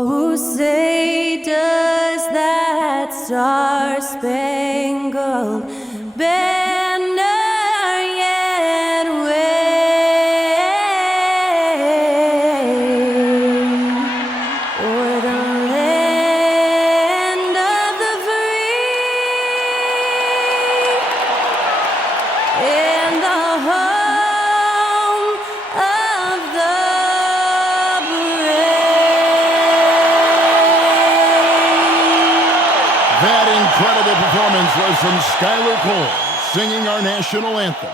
Oh, say does that star-spangled banner yet wave o'er the land of the free and the home of the That incredible performance was from Skylar Cole, singing our national anthem.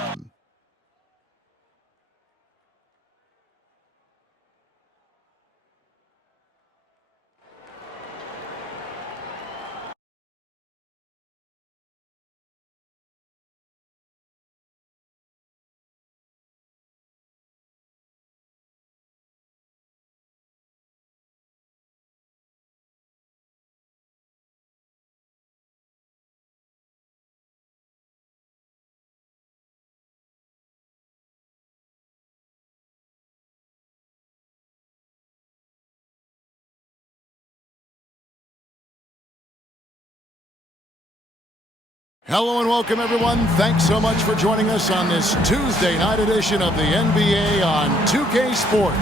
Hello and welcome, everyone. Thanks so much for joining us on this Tuesday night edition of the NBA on 2K Sport.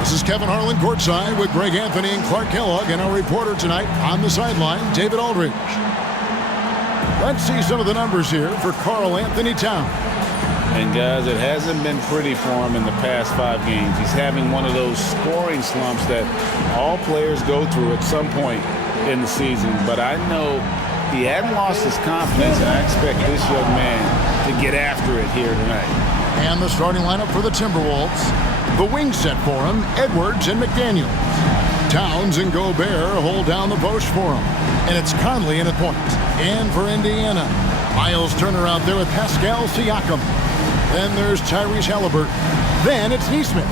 This is Kevin Harlan courtside with Greg Anthony and Clark Kellogg, and our reporter tonight on the sideline, David Aldridge. Let's see some of the numbers here for Karl Anthony Towns. And guys, it hasn't been pretty for him in the past 5 games. He's having one of those scoring slumps that all players go through at some point in the season. But I know he hadn't lost his confidence, and I expect this young man to get after it here tonight. And the starting lineup for the Timberwolves. The wing set for him, Edwards and McDaniels. Towns and Gobert hold down the post for him. And it's Conley in at point. And for Indiana, Miles Turner out there with Pascal Siakam. Then there's Tyrese Halliburton. Then it's Neesmith.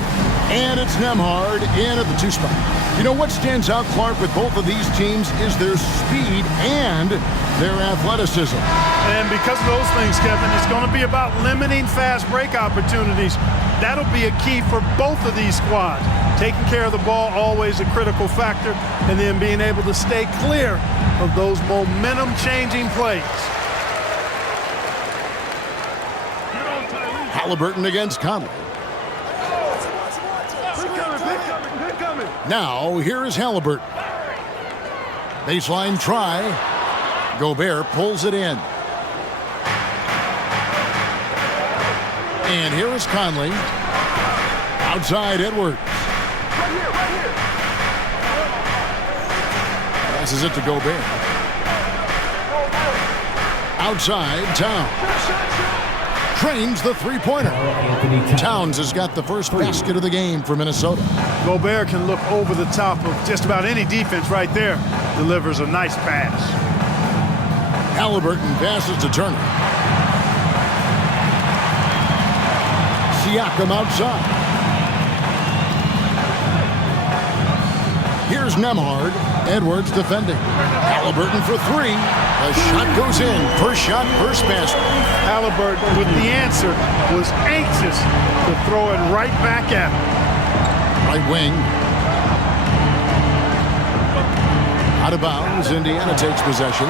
And it's Nembhard in at the 2 spot. You know what stands out, Clark, with both of these teams is their speed and their athleticism. And because of those things, Kevin, it's going to be about limiting fast break opportunities. That'll be a key for both of these squads. Taking care of the ball, always a critical factor, and then being able to stay clear of those momentum-changing plays. Halliburton against Conley. Now, here is Halliburton. Baseline try. Gobert pulls it in. And here is Conley. Outside Edwards. Passes it to Gobert. Outside Towns. Trains the three-pointer. Towns has got the first basket of the game for Minnesota. Gobert can look over the top of just about any defense right there. Delivers a nice pass. Halliburton passes to Turner. Siakam outside. Here's Nembhard. Edwards defending. Halliburton for 3. The shot goes in. First shot, first basket. Halliburton with the answer was anxious to throw it right back at him. Right wing. Out of bounds. Indiana takes possession.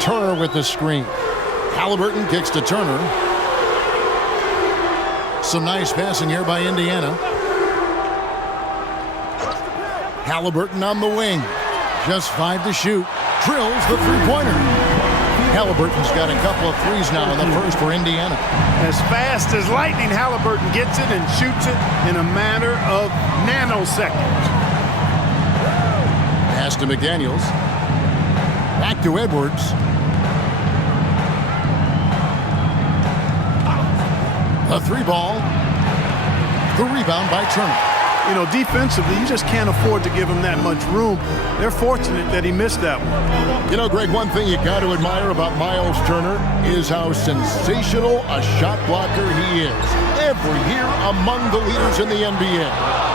Turner with the screen. Halliburton kicks to Turner. Some nice passing here by Indiana. Halliburton on the wing. Just 5 to shoot. Drills the three-pointer. Halliburton's got a couple of threes now in the first for Indiana. As fast as lightning, Halliburton gets it and shoots it in a matter of nanoseconds. Pass to McDaniels. Back to Edwards. A 3-ball. The rebound by Turner. You know, defensively, you just can't afford to give him that much room. They're fortunate that he missed that one. You know, Greg, one thing you got to admire about Miles Turner is how sensational a shot blocker he is. Every year among the leaders in the NBA.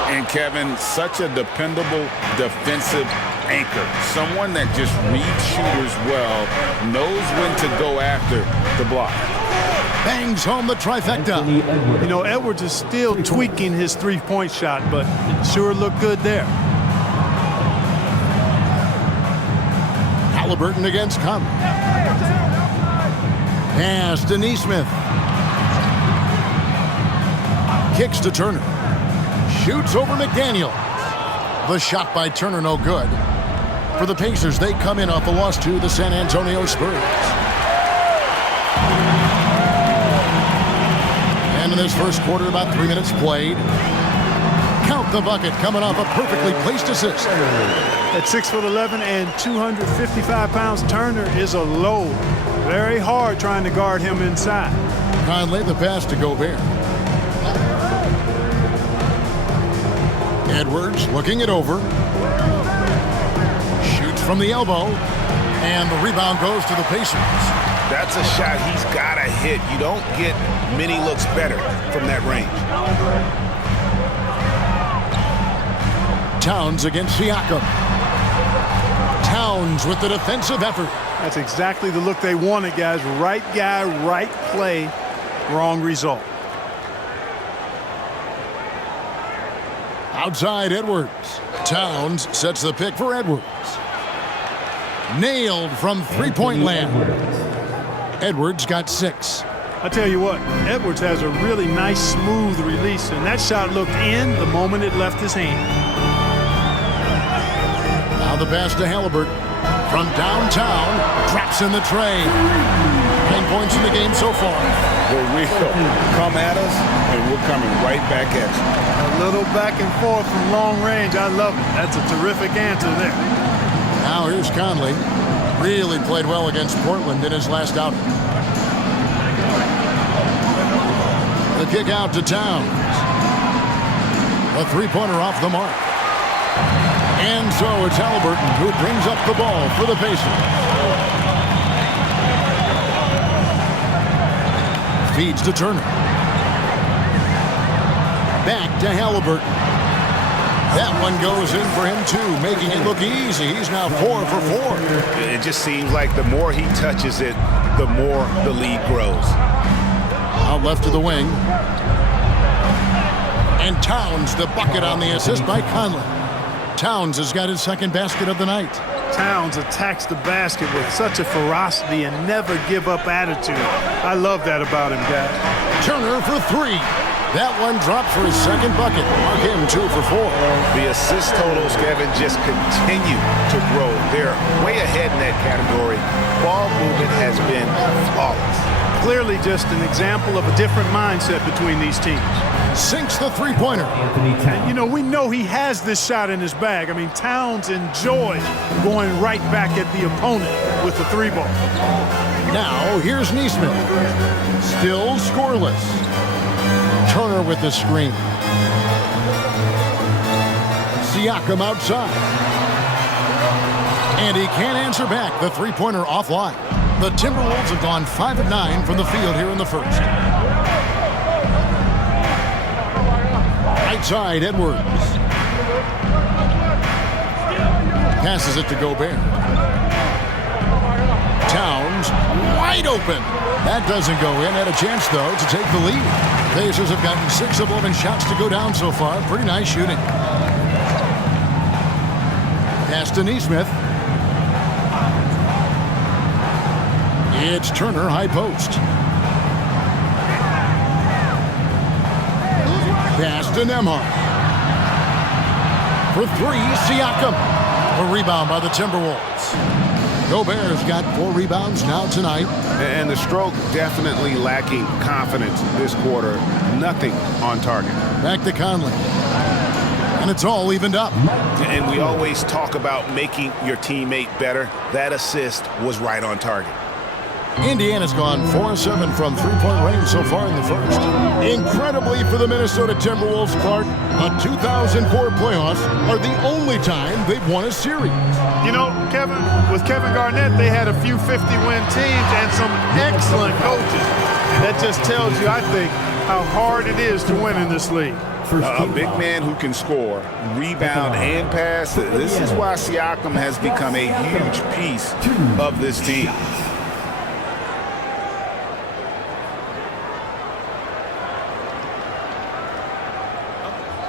And Kevin, such a dependable defensive anchor. Someone that just reads shooters well, knows when to go after the block. Bangs home the trifecta. You know, Edwards is still tweaking his three-point shot, but it sure looked good there. Halliburton against Conley. Pass to Neesmith. Kicks to Turner. Shoots over McDaniel. The shot by Turner no good. For the Pacers, they come in off the loss to the San Antonio Spurs. And in this first quarter, about 3 minutes played. Count the bucket coming off a perfectly placed assist. At 6'11" and 255 pounds, Turner is a load. Very hard trying to guard him inside. Conley, the pass to Gobert. Edwards looking it over. Shoots from the elbow. And the rebound goes to the Pacers. That's a shot he's got to hit. You don't get many looks better from that range. Towns against Siakam. Towns with the defensive effort. That's exactly the look they wanted, guys. Right guy, right play, wrong result. Outside Edwards. Towns sets the pick for Edwards. Nailed from three-point land. Edwards got 6. I tell you what, Edwards has a really nice, smooth release, and that shot looked in the moment it left his hand. Now the pass to Halliburton. From downtown, drops in the tray. 9 points in the game so far. The real come at us, and we're coming right back at you. A little back and forth from long range. I love it. That's a terrific answer there. Now here's Conley. Really played well against Portland in his last outing. The kick out to Towns. A three-pointer off the mark. And so it's Halliburton who brings up the ball for the Pacers. Feeds to Turner. Back to Halliburton. That one goes in for him too, making it look easy. He's now 4 for 4. It just seems like the more he touches it, the more the lead grows. Out left to the wing. And Towns the bucket on the assist by Conley. Towns has got his second basket of the night. Towns attacks the basket with such a ferocity and never give up attitude. I love that about him, guys. Turner for 3. That one dropped for his second bucket. Mark him 2 for 4. The assist totals, Kevin, just continue to grow. They're way ahead in that category. Ball movement has been flawless. Clearly just an example of a different mindset between these teams. Sinks the three-pointer. And, you know, we know he has this shot in his bag. I mean, Towns enjoys going right back at the opponent with the 3-ball. Now, here's Neesmith. Still scoreless. Turner with the screen. Siakam outside. And he can't answer back. The three-pointer offline. The Timberwolves have gone 5 of 9 from the field here in the first. Right side, Edwards. Passes it to Gobert. Towns, wide open. That doesn't go in. Had a chance, though, to take the lead. Pacers have gotten 6 of 11 shots to go down so far. Pretty nice shooting. Pass to Neesmith. It's Turner, high post. Pass to Nembhard. For 3, Siakam. A rebound by the Timberwolves. Gobert's got 4 rebounds now tonight. And the stroke definitely lacking confidence this quarter. Nothing on target. Back to Conley. And it's all evened up. And we always talk about making your teammate better. That assist was right on target. Indiana's gone 4-7 from three-point range so far in the first. Incredibly for the Minnesota Timberwolves, Clark, the 2004 playoffs are the only time they've won a series. You know, Kevin, with Kevin Garnett, they had a few 50-win teams and some excellent coaches. That just tells you, I think, how hard it is to win in this league. A big man who can score, rebound, and pass. This is why Siakam has become a huge piece of this team.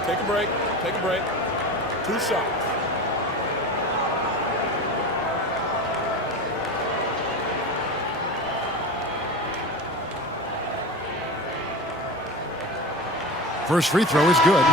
Take a break. Take a break. 2 shots. First free throw is good.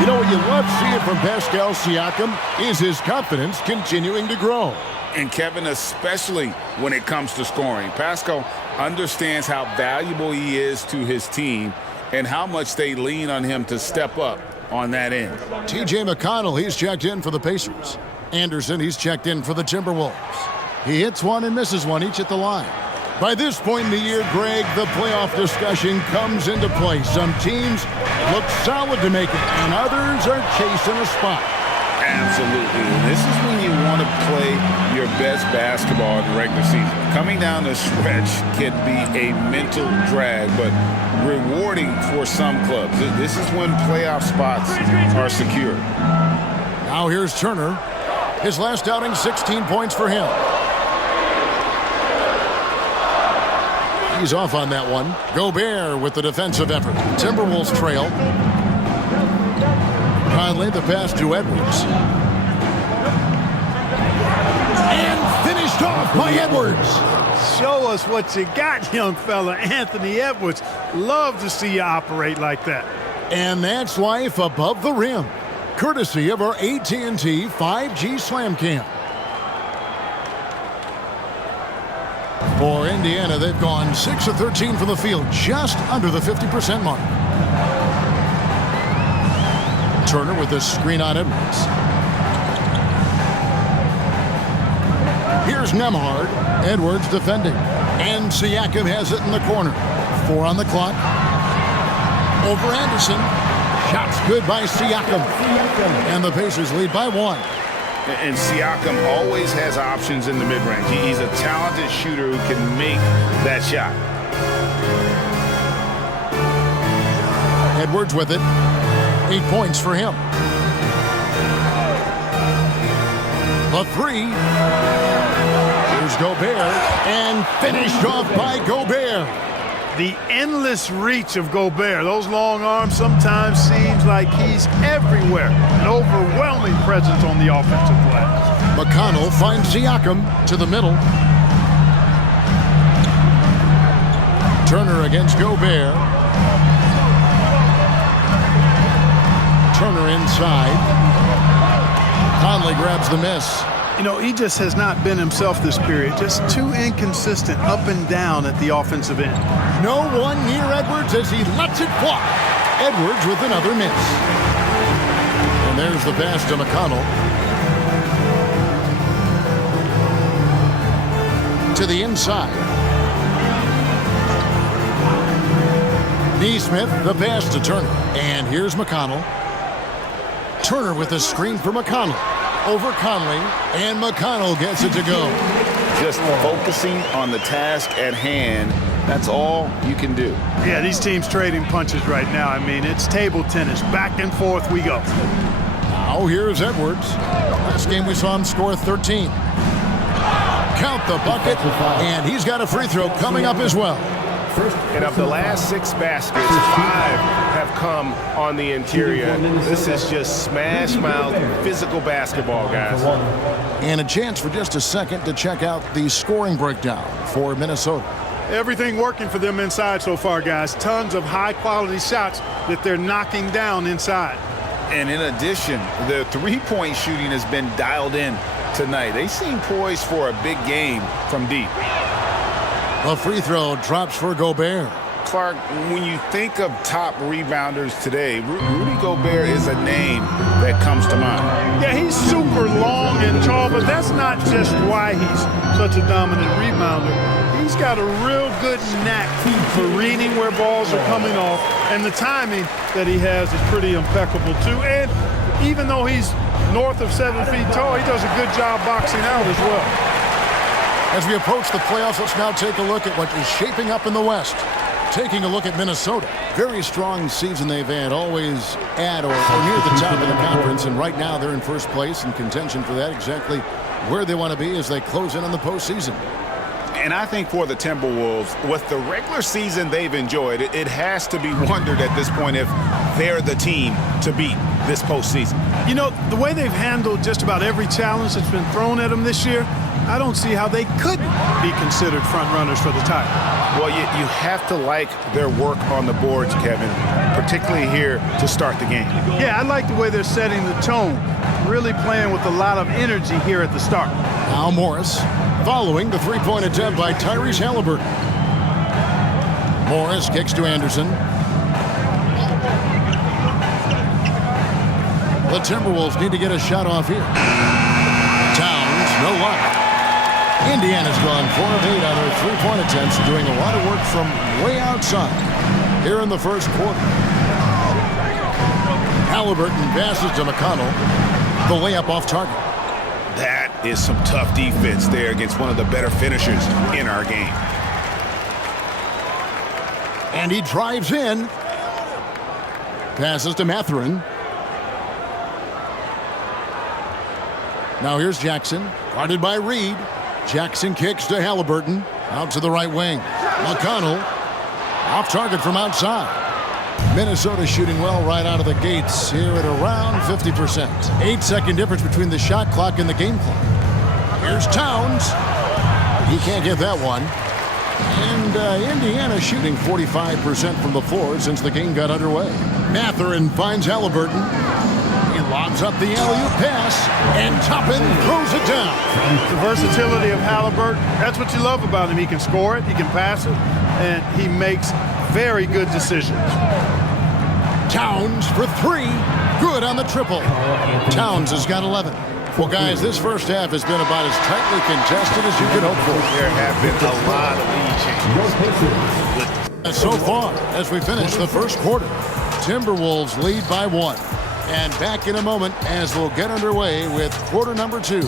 You know what you love seeing from Pascal Siakam is his confidence continuing to grow. And Kevin, especially when it comes to scoring. Pascal understands how valuable he is to his team and how much they lean on him to step up on that end. TJ McConnell, he's checked in for the Pacers. Anderson, he's checked in for the Timberwolves. He hits one and misses one each at the line. By this point in the year, Greg, the playoff discussion comes into play. Some teams look solid to make it, and others are chasing a spot. Absolutely. And this is when you want to play your best basketball in the regular season. Coming down the stretch can be a mental drag, but rewarding for some clubs. This is when playoff spots are secured. Now here's Turner. His last outing, 16 points for him. He's off on that one. Gobert with the defensive effort. Timberwolves trail. Conley, the pass to Edwards. And finished off by Edwards. Show us what you got, young fella. Anthony Edwards. Love to see you operate like that. And that's life above the rim. Courtesy of our AT&T 5G Slam Cam. For Indiana, they've gone 6 of 13 from the field, just under the 50% mark. Turner with this screen on Edwards. Here's Nembhard. Edwards defending. And Siakam has it in the corner. 4 on the clock. Over Anderson. Shots good by Siakam. And the Pacers lead by 1. And Siakam always has options in the mid-range. He's a talented shooter who can make that shot. Edwards with it. 8 points for him. The 3. Here's Gobert. And finished off by Gobert. The endless reach of Gobert. Those long arms sometimes seems like he's everywhere. An overwhelming presence on the offensive glass. McConnell finds Siakam to the middle. Turner against Gobert. Turner inside. Conley grabs the miss. You know, he just has not been himself this period. Just too inconsistent up and down at the offensive end. No one near Edwards as he lets it fly. Edwards with another miss. And there's the pass to McConnell. To the inside. Neesmith, the pass to Turner. And here's McConnell. Turner with the screen for McConnell. Over Conley, and McConnell gets it to go. Just focusing on the task at hand, that's all you can do. Yeah, these teams trading punches right now. I mean, it's table tennis. Back and forth we go. Now here's Edwards. Last game we saw him score 13. Count the bucket, and he's got a free throw coming up as well. And of the last 6 baskets, 5 have come on the interior. This is just smash mouth physical basketball, guys. And a chance for just a second to check out the scoring breakdown for Minnesota. Everything working for them inside so far, guys. Tons of high-quality shots that they're knocking down inside. And in addition, the three-point shooting has been dialed in tonight. They seem poised for a big game from deep. A free throw drops for Gobert. Clark, when you think of top rebounders today, Rudy Gobert is a name that comes to mind. Yeah, he's super long and tall, but that's not just why he's such a dominant rebounder. He's got a real good knack for reading where balls are coming off, and the timing that he has is pretty impeccable too. And even though he's north of 7 feet tall, he does a good job boxing out as well. As we approach the playoffs, let's now take a look at what is shaping up in the West. Taking a look at Minnesota. Very strong season they've had, always at or near the top of the conference, and right now they're in first place in contention for that, exactly where they want to be as they close in on the postseason. And I think for the Timberwolves, with the regular season they've enjoyed, it has to be wondered at this point if they're the team to beat this postseason. You know, the way they've handled just about every challenge that's been thrown at them this year, I don't see how they couldn't be considered front runners for the title. Well, you have to like their work on the boards, Kevin, particularly here to start the game. Yeah, I like the way they're setting the tone, really playing with a lot of energy here at the start. Now Morris following the three-point attempt by Tyrese Halliburton. Morris kicks to Anderson. The Timberwolves need to get a shot off here. Towns, no luck. Indiana's gone 4 of 8 on their three-point attempts, doing a lot of work from way outside here in the first quarter. Halliburton passes to McConnell. The layup off target. That is some tough defense there against one of the better finishers in our game. And he drives in. Passes to Mathurin. Now here's Jackson, guarded by Reed. Jackson kicks to Halliburton, out to the right wing. McConnell, off target from outside. Minnesota shooting well right out of the gates here at around 50%. 8-second difference between the shot clock and the game clock. Here's Towns. He can't get that one. And Indiana shooting 45% from the floor since the game got underway. Mathurin finds Halliburton. He lobs up the alley-oop pass, and Toppin throws it down. The versatility of Halliburton, that's what you love about him. He can score it, he can pass it, and he makes very good decisions. Towns for 3. Good on the triple. Towns has got 11. Well, guys, this first half has been about as tightly contested as you could hope for. There have been a lot of lead changes. And so far, as we finish the first quarter, Timberwolves lead by 1. And back in a moment as we'll get underway with quarter number 2.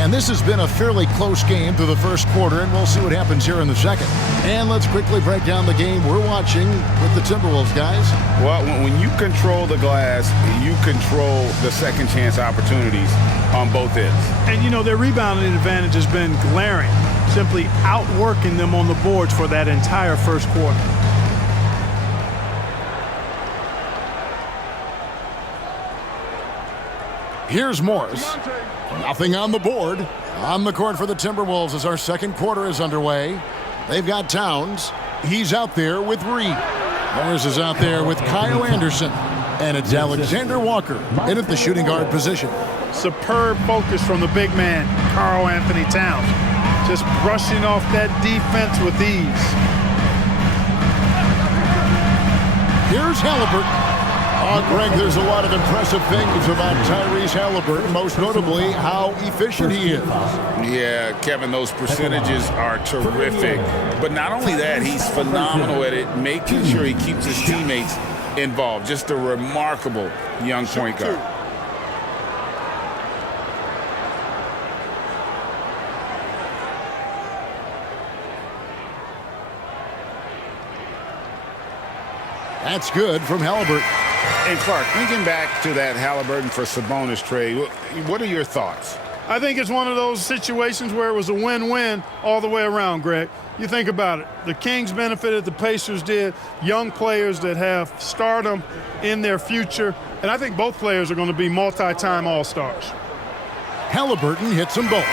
And this has been a fairly close game through the first quarter, and we'll see what happens here in the second. And let's quickly break down the game we're watching with the Timberwolves, guys. Well, when you control the glass, you control the second chance opportunities on both ends. And, you know, their rebounding advantage has been glaring, simply outworking them on the boards for that entire first quarter. Here's Morris. Nothing on the board. On the court for the Timberwolves as our second quarter is underway. They've got Towns. He's out there with Reed. Morris is out there with Kyle Anderson. And it's Alexander Walker in at the shooting guard position. Superb focus from the big man, Karl Anthony Towns. Just brushing off that defense with ease. Here's Halliburton. Oh, Greg, there's a lot of impressive things about Tyrese Halliburton, most notably how efficient he is. Yeah, Kevin, those percentages are terrific. But not only that, he's phenomenal at it, making sure he keeps his teammates involved. Just a remarkable young point guard. That's good from Halliburton. And Clark, thinking back to that Halliburton for Sabonis trade, what are your thoughts? I think it's one of those situations where it was a win-win all the way around, Greg. You think about it. The Kings benefited, the Pacers did. Young players that have stardom in their future. And I think both players are going to be multi-time All-Stars. Halliburton hits them both.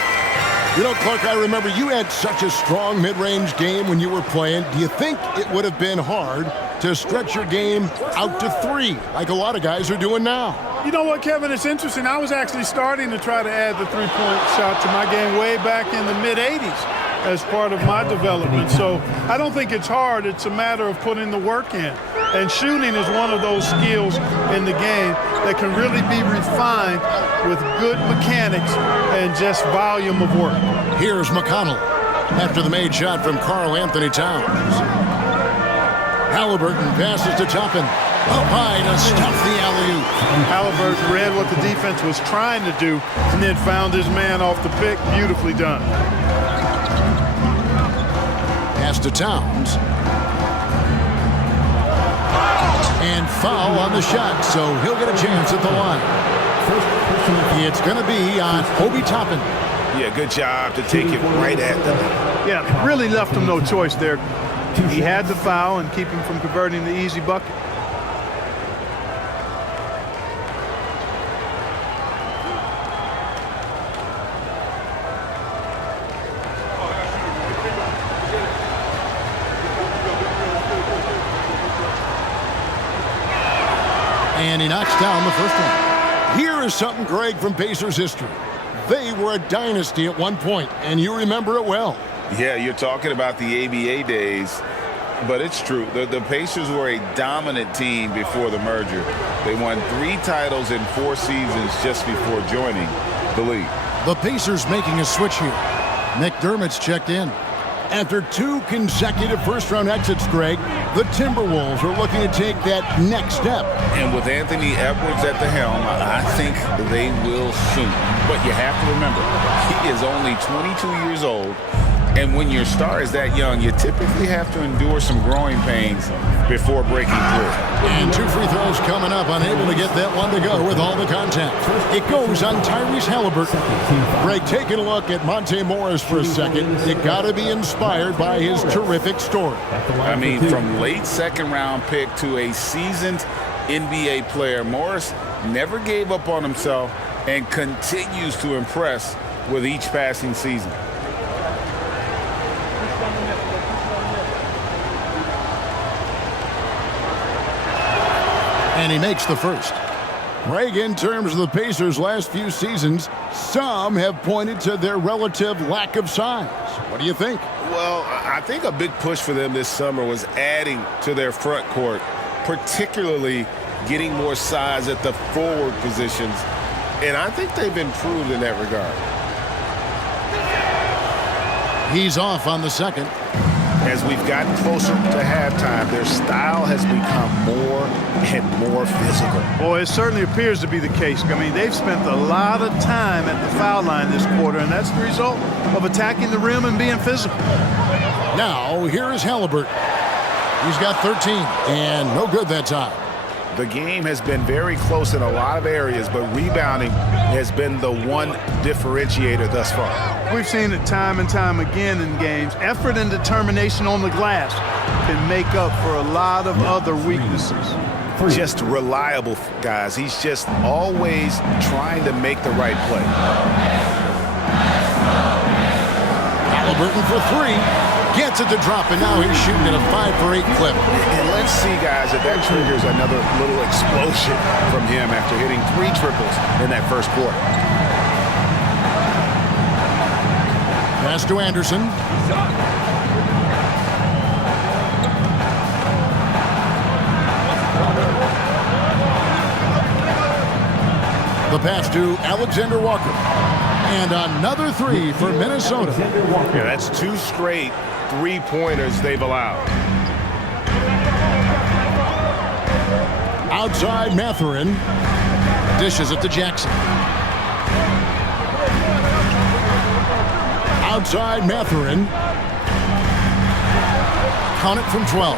You know, Clark, I remember you had such a strong mid-range game when you were playing. Do you think it would have been hard to stretch your game out to 3 like a lot of guys are doing now? You know what, Kevin? It's interesting. I was actually starting to try to add the three-point shot to my game way back in the mid-'80s as part of my development. So I don't think it's hard. It's a matter of putting the work in. And shooting is one of those skills in the game that can really be refined with good mechanics and just volume of work. Here's McConnell after the made shot from Karl Anthony Towns. Halliburton passes to Toppin. Up high to stuff the alley-oop. Halliburton read what the defense was trying to do and then found his man off the pick. Beautifully done. Pass to Towns. And foul on the shot, so he'll get a chance at the line. It's going to be on Obi Toppin. Yeah, good job to take it right at them. Yeah, really left him no choice there. He had the foul and keep him from converting the easy bucket. And he knocks down the first one. Here is something, Greg, from Pacers history. They were a dynasty at one point, and you remember it well. Yeah, you're talking about the ABA days, but it's true. The Pacers were a dominant team before the merger. They won 3 titles in 4 seasons just before joining the league. The Pacers making a switch here. McDermott's checked in. After 2 consecutive first-round exits, Greg, the Timberwolves are looking to take that next step. And with Anthony Edwards at the helm, I think they will soon. But you have to remember, he is only 22 years old. And when your star is that young, you typically have to endure some growing pains before breaking through. And 2 free throws coming up, unable to get that one to go with all the contact. It goes on Tyrese Halliburton. Greg, taking a look at Monte Morris for a second. It got to be inspired by his terrific story. I mean, from late second-round pick to a seasoned NBA player, Morris never gave up on himself and continues to impress with each passing season. And he makes the first. Greg, in terms of the Pacers' last few seasons, some have pointed to their relative lack of size. What do you think? Well, I think a big push for them this summer was adding to their front court, particularly getting more size at the forward positions. And I think they've improved in that regard. He's off on the second. As we've gotten closer to halftime, their style has become more and more physical. Boy, it certainly appears to be the case. I mean, they've spent a lot of time at the foul line this quarter, and that's the result of attacking the rim and being physical. Now, here is Halliburton. He's got 13, and no good that time. The game has been very close in a lot of areas, but rebounding has been the one differentiator thus far. We've seen it time and time again in games. Effort and determination on the glass can make up for a lot of other weaknesses. Just reliable, guys. He's just always trying to make the right play. Halliburton for 3. Gets it to drop, and now he's shooting at a 5 for 8 clip. And let's see, guys, if that triggers another little explosion from him after hitting 3 triples in that first quarter. Pass to Anderson. The pass to Alexander Walker. And another 3 for Minnesota. Yeah, that's 2 straight 3-pointers they've allowed. Outside Mathurin. Dishes it to Jackson. Outside Mathurin. Count it from 12.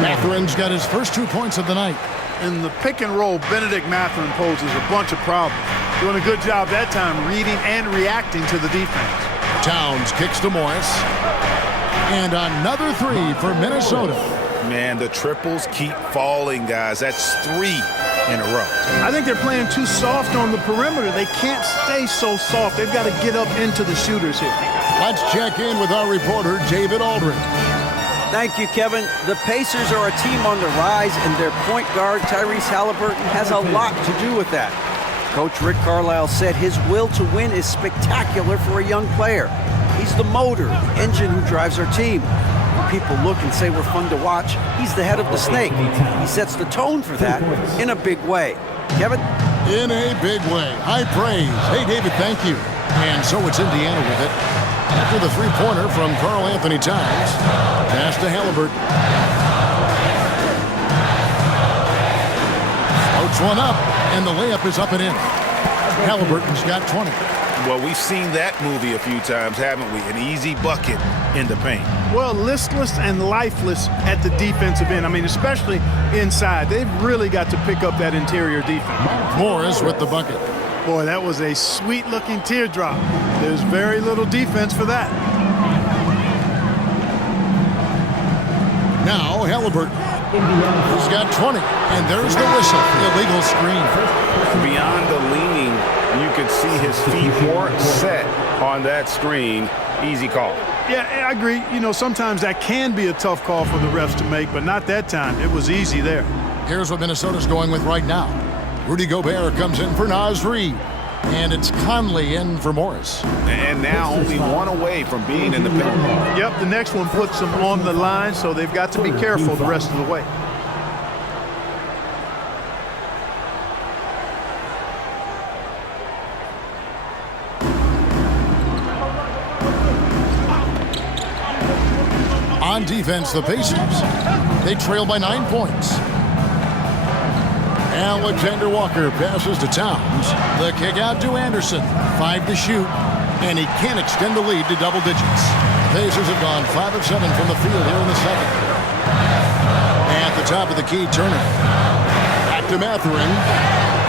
Mathurin's got his first 2 points of the night. In the pick and roll, Benedict Mathurin poses a bunch of problems. Doing a good job that time reading and reacting to the defense. Towns kicks to Morris. And another 3 for Minnesota. Man, the triples keep falling, guys. That's 3 in a row. I think they're playing too soft on the perimeter. They can't stay so soft. They've got to get up into the shooters here. Let's check in with our reporter, David Aldridge. Thank you, Kevin. The Pacers are a team on the rise, and their point guard, Tyrese Halliburton, has a lot to do with that. Coach Rick Carlisle said his will to win is spectacular for a young player. He's the motor, the engine who drives our team. When people look and say we're fun to watch, he's the head of the snake. He sets the tone for that in a big way. Kevin? In a big way. High praise. Hey, David, thank you. And so it's Indiana with it. After the three-pointer from Karl Anthony Towns. Pass to Halliburton. Floats one up, and the layup is up and in. Halliburton's got 20. Well, we've seen that movie a few times, haven't we? An easy bucket in the paint. Well, listless and lifeless at the defensive end. I mean, especially inside. They've really got to pick up that interior defense. Morris with the bucket. Boy, that was a sweet-looking teardrop. There's very little defense for that. Now Halliburton. He's got 20, and there's the whistle. Illegal screen. Beyond the leaning, you could see his feet more set on that screen. Easy call. Yeah, I agree. You know, sometimes that can be a tough call for the refs to make, but not that time. It was easy there. Here's what Minnesota's going with right now. Rudy Gobert comes in for Naz Reid. And it's Conley in for Morris. And now only one away from being in the penalty. Yep, the next one puts them on the line, so they've got to be careful the rest of the way. On defense, the Pacers. They trail by 9 points. Alexander Walker passes to Towns. The kick out to Anderson. 5 to shoot. And he can't extend the lead to double digits. Pacers have gone 5 of 7 from the field here in the second. At the top of the key, Turner. Back to Mathurin.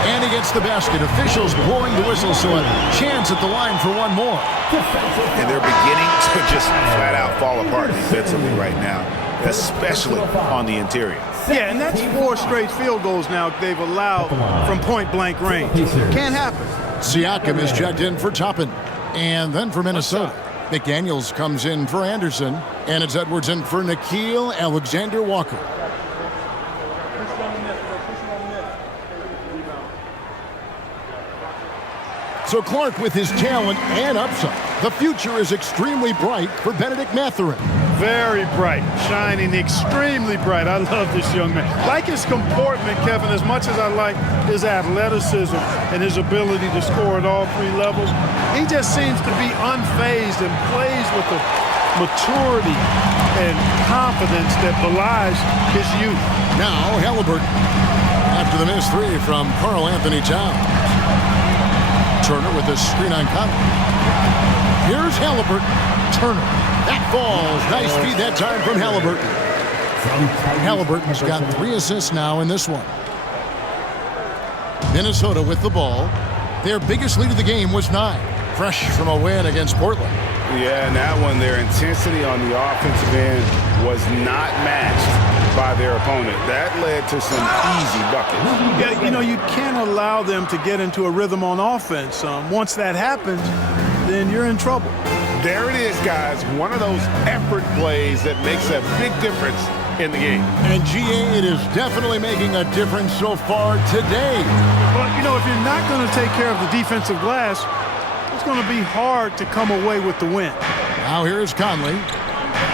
And he gets the basket. Officials blowing the whistle, so a chance at the line for one more. And they're beginning to just flat out fall apart defensively right now, especially on the interior. Yeah, and that's 4 straight field goals now they've allowed from point-blank range. Can't happen. Siakam is checked in for Toppin. And then for Minnesota, McDaniels comes in for Anderson. And it's Edwards in for Nickeil Alexander-Walker. So Clark with his talent and upside. The future is extremely bright for Benedict Mathurin. Very bright, shining extremely bright. I love this young man. Like his comportment, Kevin, as much as I like his athleticism and his ability to score at all 3 levels, he just seems to be unfazed and plays with a maturity and confidence that belies his youth. Now Halliburton. After the missed 3 from Karl Anthony Towns. Turner with a screen on Conley. Here's Halliburton. Turner. That falls. Nice feed that time from Halliburton. Halliburton's got 3 assists now in this one. Minnesota with the ball. Their biggest lead of the game was 9. Fresh from a win against Portland. Yeah, and that one, their intensity on the offensive end was not matched by their opponent. That led to some easy buckets. Yeah, you know, you can't allow them to get into a rhythm on offense. Once that happens, then you're in trouble. There it is, guys. One of those effort plays that makes a big difference in the game. And GA, it is definitely making a difference so far today. Well, you know, if you're not going to take care of the defensive glass, it's going to be hard to come away with the win. Now here's Conley.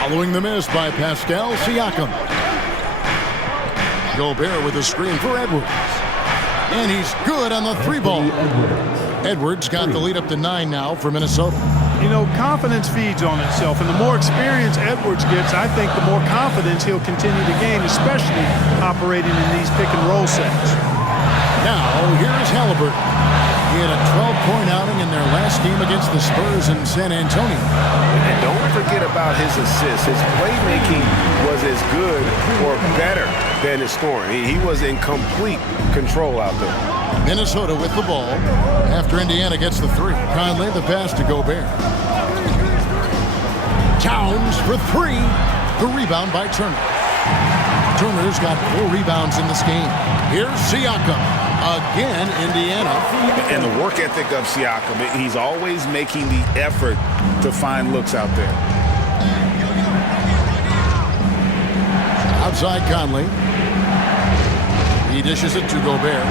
Following the miss by Pascal Siakam. Gobert with a screen for Edwards. And he's good on the 3-ball. Edwards got the lead up to 9 now for Minnesota. You know, confidence feeds on itself, and the more experience Edwards gets, I think the more confidence he'll continue to gain, especially operating in these pick-and-roll sets. Now, here's Halliburton. He had a 12-point outing in their last game against the Spurs in San Antonio. And don't forget about his assists. His playmaking was as good or better than his scoring. He was in complete control out there. Minnesota with the ball after Indiana gets the 3. Conley the pass to Gobert. Towns for 3. The rebound by Turner. Turner's got 4 rebounds in this game. Here's Siakam. Again, Indiana. And the work ethic of Siakam, he's always making the effort to find looks out there. Outside Conley. He dishes it to Gobert.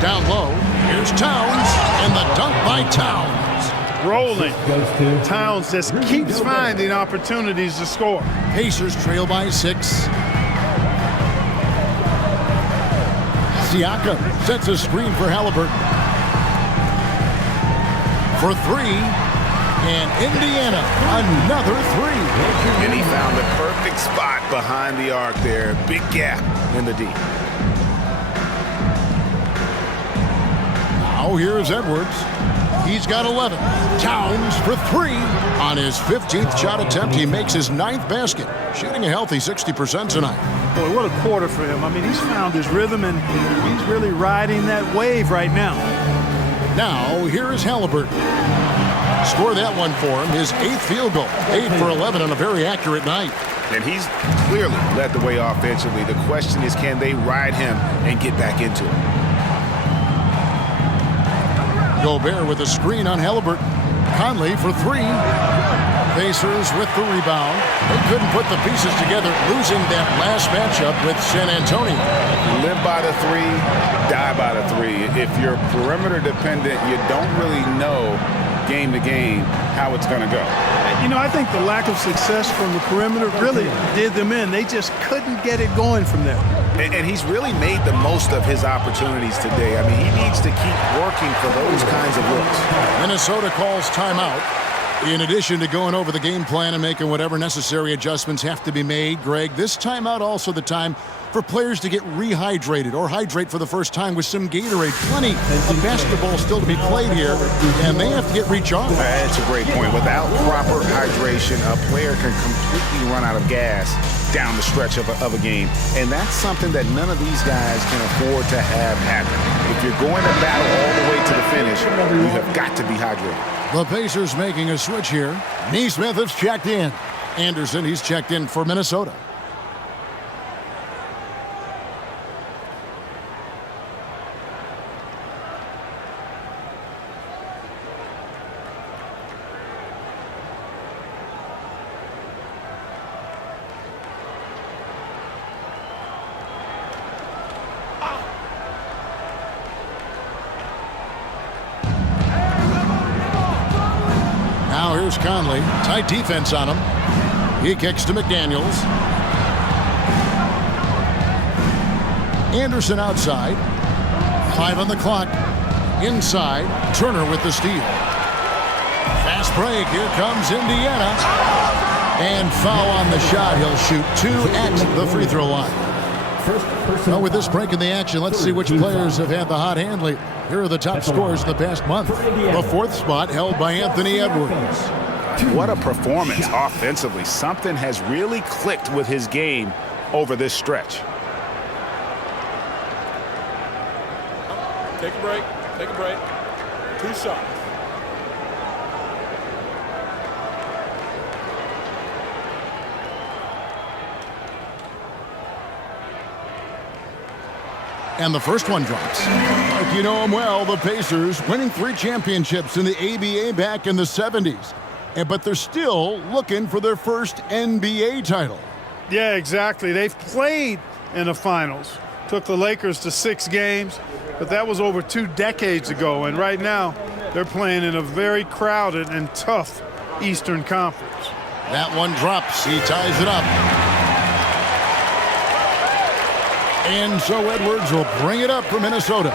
Down low. Here's Towns, and the dunk by Towns. Rolling. Towns just keeps finding opportunities to score. Pacers trail by 6. Siakam sets a screen for Halliburton. For 3, and Indiana, another 3. And he found the perfect spot behind the arc there. Big gap in the D. Now here's Edwards. He's got 11. Towns for 3. On his 15th shot attempt, he makes his 9th basket, shooting a healthy 60% tonight. Boy, what a quarter for him. I mean, he's found his rhythm, and he's really riding that wave right now. Now, here is Halliburton. Score that one for him, his 8th field goal. 8 for 11 on a very accurate night. And he's clearly led the way offensively. The question is, can they ride him and get back into it? Gobert with a screen on Halliburton. Conley for 3. Pacers with the rebound. They couldn't put the pieces together, losing that last matchup with San Antonio. Live by the 3, die by the 3. If you're perimeter dependent, you don't really know game to game how it's going to go. You know, I think the lack of success from the perimeter really did them in. They just couldn't get it going from there. And he's really made the most of his opportunities today. I mean, he needs to keep working for those kinds of looks. Minnesota calls timeout. In addition to going over the game plan and making whatever necessary adjustments have to be made, Greg, this timeout also the time for players to get rehydrated or hydrate for the first time with some Gatorade. Plenty of basketball still to be played here, and they have to get recharged. That's a great point. Without proper hydration, a player can completely run out of gas down the stretch of a game. And that's something that none of these guys can afford to have happen. If you're going to battle all the way to the finish, you have got to be hydrated. The Pacers making a switch here. Neesmith has checked in. Anderson, he's checked in for Minnesota. Now here's Conley. Tight defense on him. He kicks to McDaniels. Anderson outside. 5 on the clock. Inside. Turner with the steal. Fast break. Here comes Indiana. And foul on the shot. He'll shoot 2 at the free throw line. Well, with this break in the action, let's see which players have had the hot hand lately. Here are the top scorers in the past month. The 4th spot held by Anthony Edwards. What a performance offensively. Something has really clicked with his game over this stretch. Take a break. Take a break. 2 shots. And the first one drops. Like you know them well, the Pacers winning 3 championships in the ABA back in the 70s. But they're still looking for their first NBA title. Yeah, exactly. They've played in the finals. Took the Lakers to 6 games, but that was over 2 decades ago. And right now, they're playing in a very crowded and tough Eastern Conference. That one drops. He ties it up. And so Edwards will bring it up for Minnesota.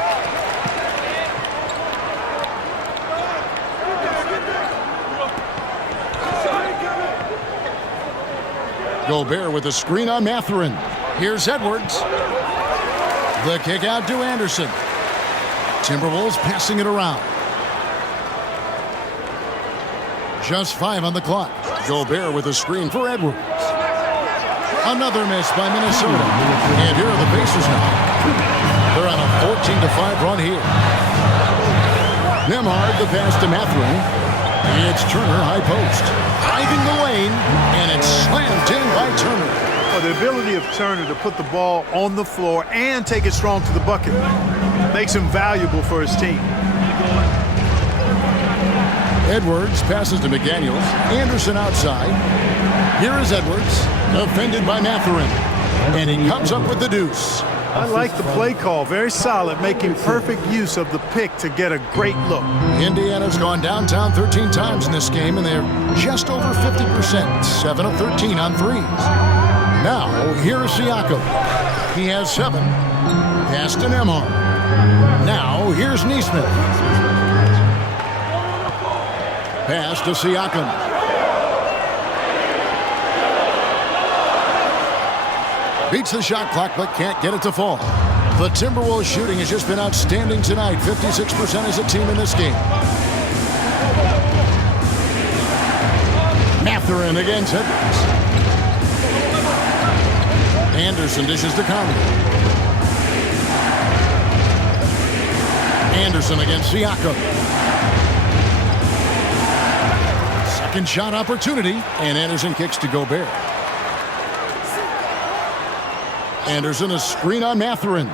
Gobert with a screen on Mathurin. Here's Edwards. The kick out to Anderson. Timberwolves passing it around. Just 5 on the clock. Gobert with a screen for Edwards. Another miss by Minnesota. And here are the Pacers now. They're on a 14-5 run here. Nembhard the pass to Mathurin. It's Turner high post. Driving the lane, and it's slammed in by Turner. Well, the ability of Turner to put the ball on the floor and take it strong to the bucket makes him valuable for his team. Edwards passes to McDaniels. Anderson outside. Here is Edwards, defended by Matherin. And he comes up with the deuce. I like the play call. Very solid, making perfect use of the pick to get a great look. Indiana's gone downtown 13 times in this game, and they're just over 50%, 7 of 13 on threes. Now, here is Siakam. He has 7. Pass to Nembhard. Now, here's Neesmith. Pass to Siakam. Beats the shot clock, but can't get it to fall. The Timberwolves shooting has just been outstanding tonight. 56% as a team in this game. Matherin against Edwards. Anderson dishes to Conley. Anderson against Siakam. Second shot opportunity, and Anderson kicks to Gobert. Anderson, a screen on Matherin.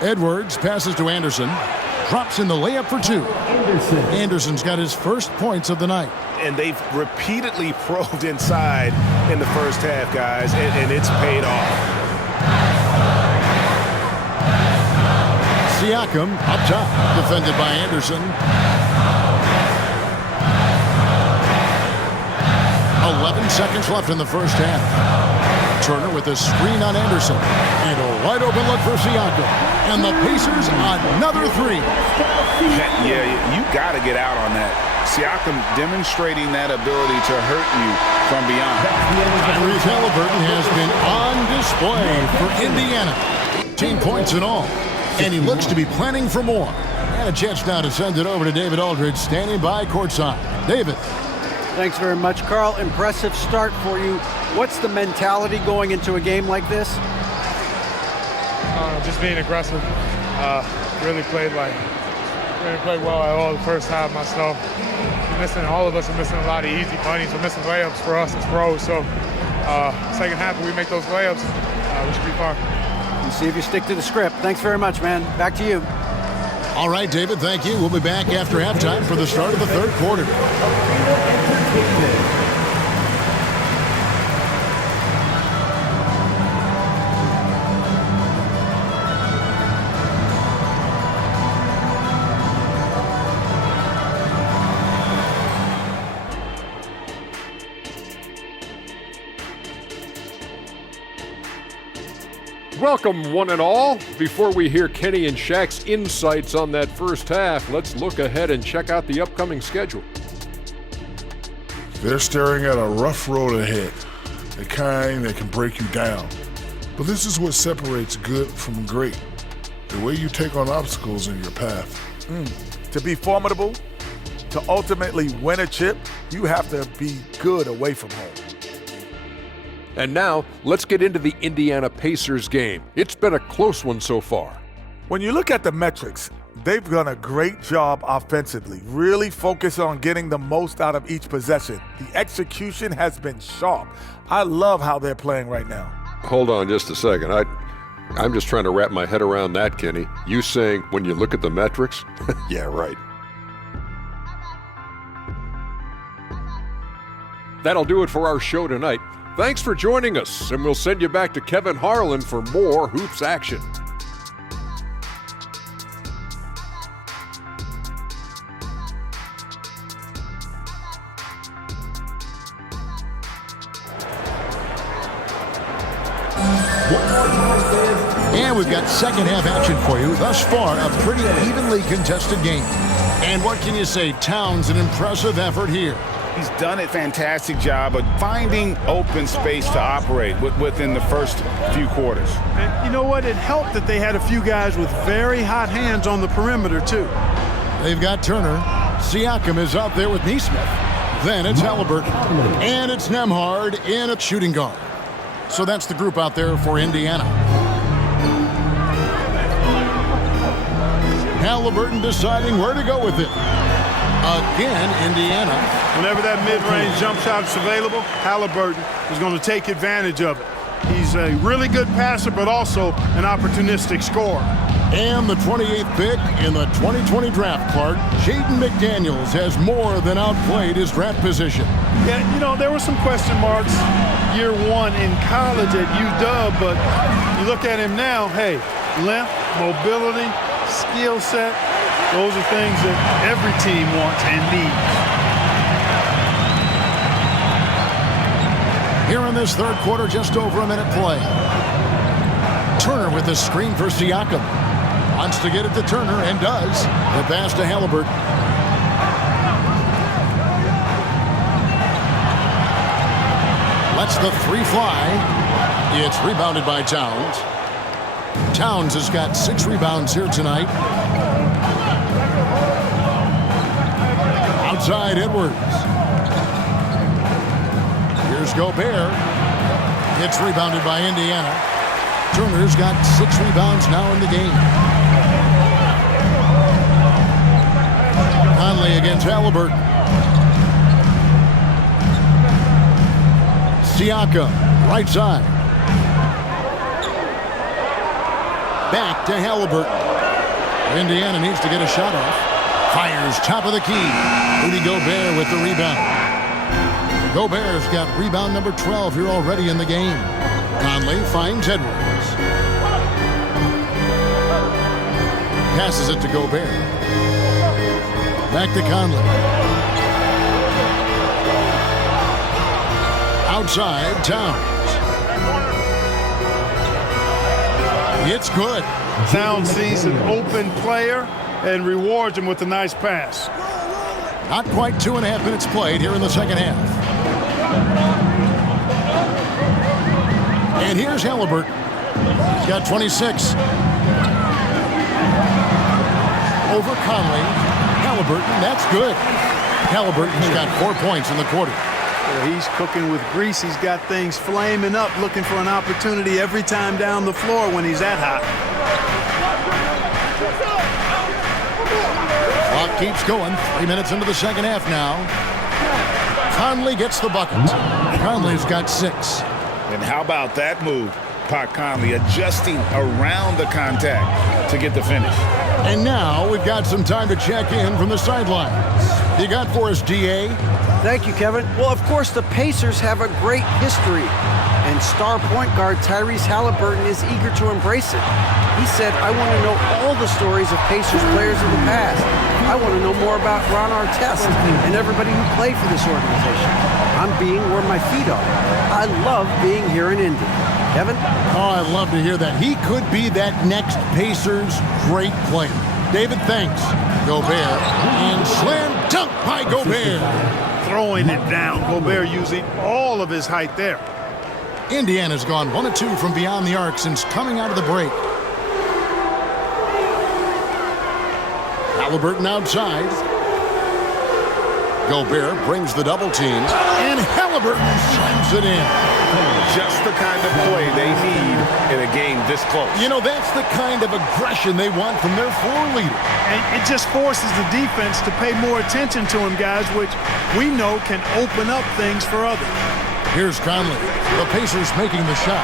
Edwards passes to Anderson. Drops in the layup for 2. Anderson's got his first points of the night. And they've repeatedly probed inside in the first half, guys, and it's paid off. Siakam up top, defended by Anderson. 11 seconds left in the first half. Turner with a screen on Anderson. And a wide open look for Siakam. And the Pacers another 3. Yeah, you got to get out on that. Siakam demonstrating that ability to hurt you from beyond. Tyrese Haliburton has been on display for Indiana. 18 points in all. And he looks to be planning for more. And a chance now to send it over to David Aldridge, standing by courtside. David. Thanks very much, Carl. Impressive start for you. What's the mentality going into a game like this? Just being aggressive. Really played well at all the first half myself. All of us are missing a lot of easy bunnies. We're missing layups for us as pros. So second half, if we make those layups, we should be fine. We'll see if you stick to the script. Thanks very much, man. Back to you. All right, David, thank you. We'll be back after halftime for the start of the third quarter. Welcome, one and all. Before we hear Kenny and Shaq's insights on that first half, let's look ahead and check out the upcoming schedule. They're staring at a rough road ahead, the kind that can break you down. But this is what separates good from great, the way you take on obstacles in your path. To be formidable, to ultimately win a chip, you have to be good away from home. And now, let's get into the Indiana Pacers game. It's been a close one so far. When you look at the metrics, they've done a great job offensively, really focus on getting the most out of each possession. The execution has been sharp. I love how they're playing right now. Hold on just a second. I'm just trying to wrap my head around that, Kenny. You saying, when you look at the metrics? Yeah, right. That'll do it for our show tonight. Thanks for joining us, and we'll send you back to Kevin Harlan for more Hoops action. And we've got second half action for you. Thus far, a pretty evenly contested game. And what can you say? Towns, an impressive effort here. He's done a fantastic job of finding open space to operate within the first few quarters. And you know what? It helped that they had a few guys with very hot hands on the perimeter, too. They've got Turner. Siakam is out there with Neesmith. Then it's Haliburton. And it's Nembhard in a shooting guard. So that's the group out there for Indiana. Haliburton deciding where to go with it. Again, Indiana. Whenever that mid-range jump shot is available, Haliburton is going to take advantage of it. He's a really good passer, but also an opportunistic scorer. And the 28th pick in the 2020 draft, Clark, Jaden McDaniels has more than outplayed his draft position. Yeah, you know, there were some question marks year one in college at UW, but you look at him now, hey, length, mobility, skill set, those are things that every team wants and needs. Here in this third quarter, just over a minute play. Turner with the screen for Siakam. Wants to get it to Turner and does. The pass to Halliburton. Lets the three fly. It's rebounded by Towns. Towns has got 6 rebounds here tonight. Outside Edwards. Here's Gobert. It's rebounded by Indiana. Turner's got 6 rebounds now in the game. Conley against Halliburton. Siakam, right side. Back to Halliburton. Indiana needs to get a shot off. Fires top of the key. Rudy Gobert with the rebound. Gobert's got rebound number 12 here already in the game. Conley finds Edwards. Passes it to Gobert. Back to Conley. Outside, Towns. It's good. Towns sees an open player and rewards him with a nice pass. Not quite 2.5 minutes played here in the second half. And here's Halliburton. He's got 26. Over Conley. Halliburton, that's good. Halliburton's got 4 points in the quarter. Well, he's cooking with grease. He's got things flaming up, looking for an opportunity every time down the floor when he's that hot. Clock keeps going. 3 minutes into the second half now. Conley gets the bucket. Conley's got 6. And how about that move? Pat Conley adjusting around the contact to get the finish. And now we've got some time to check in from the sidelines. You got for us, DA? Thank you, Kevin. Well, of course, the Pacers have a great history, and star point guard Tyrese Halliburton is eager to embrace it. He said, I want to know all the stories of Pacers players of the past. I want to know more about Ron Artest and everybody who played for this organization. I'm being where my feet are. I love being here in Indy. Kevin? Oh, I love to hear that. He could be that next Pacers great player. David, thanks. Gobert, and slam dunk by Gobert. Throwing it down. Gobert using all of his height there. Indiana's gone 1 of 2 from beyond the arc since coming out of the break. Halliburton outside. Gobert brings the double team, and Halliburton slams it in. Just the kind of play they need in a game this close. You know, that's the kind of aggression they want from their floor leader. And it just forces the defense to pay more attention to him, guys, which we know can open up things for others. Here's Conley. The Pacers making the shot.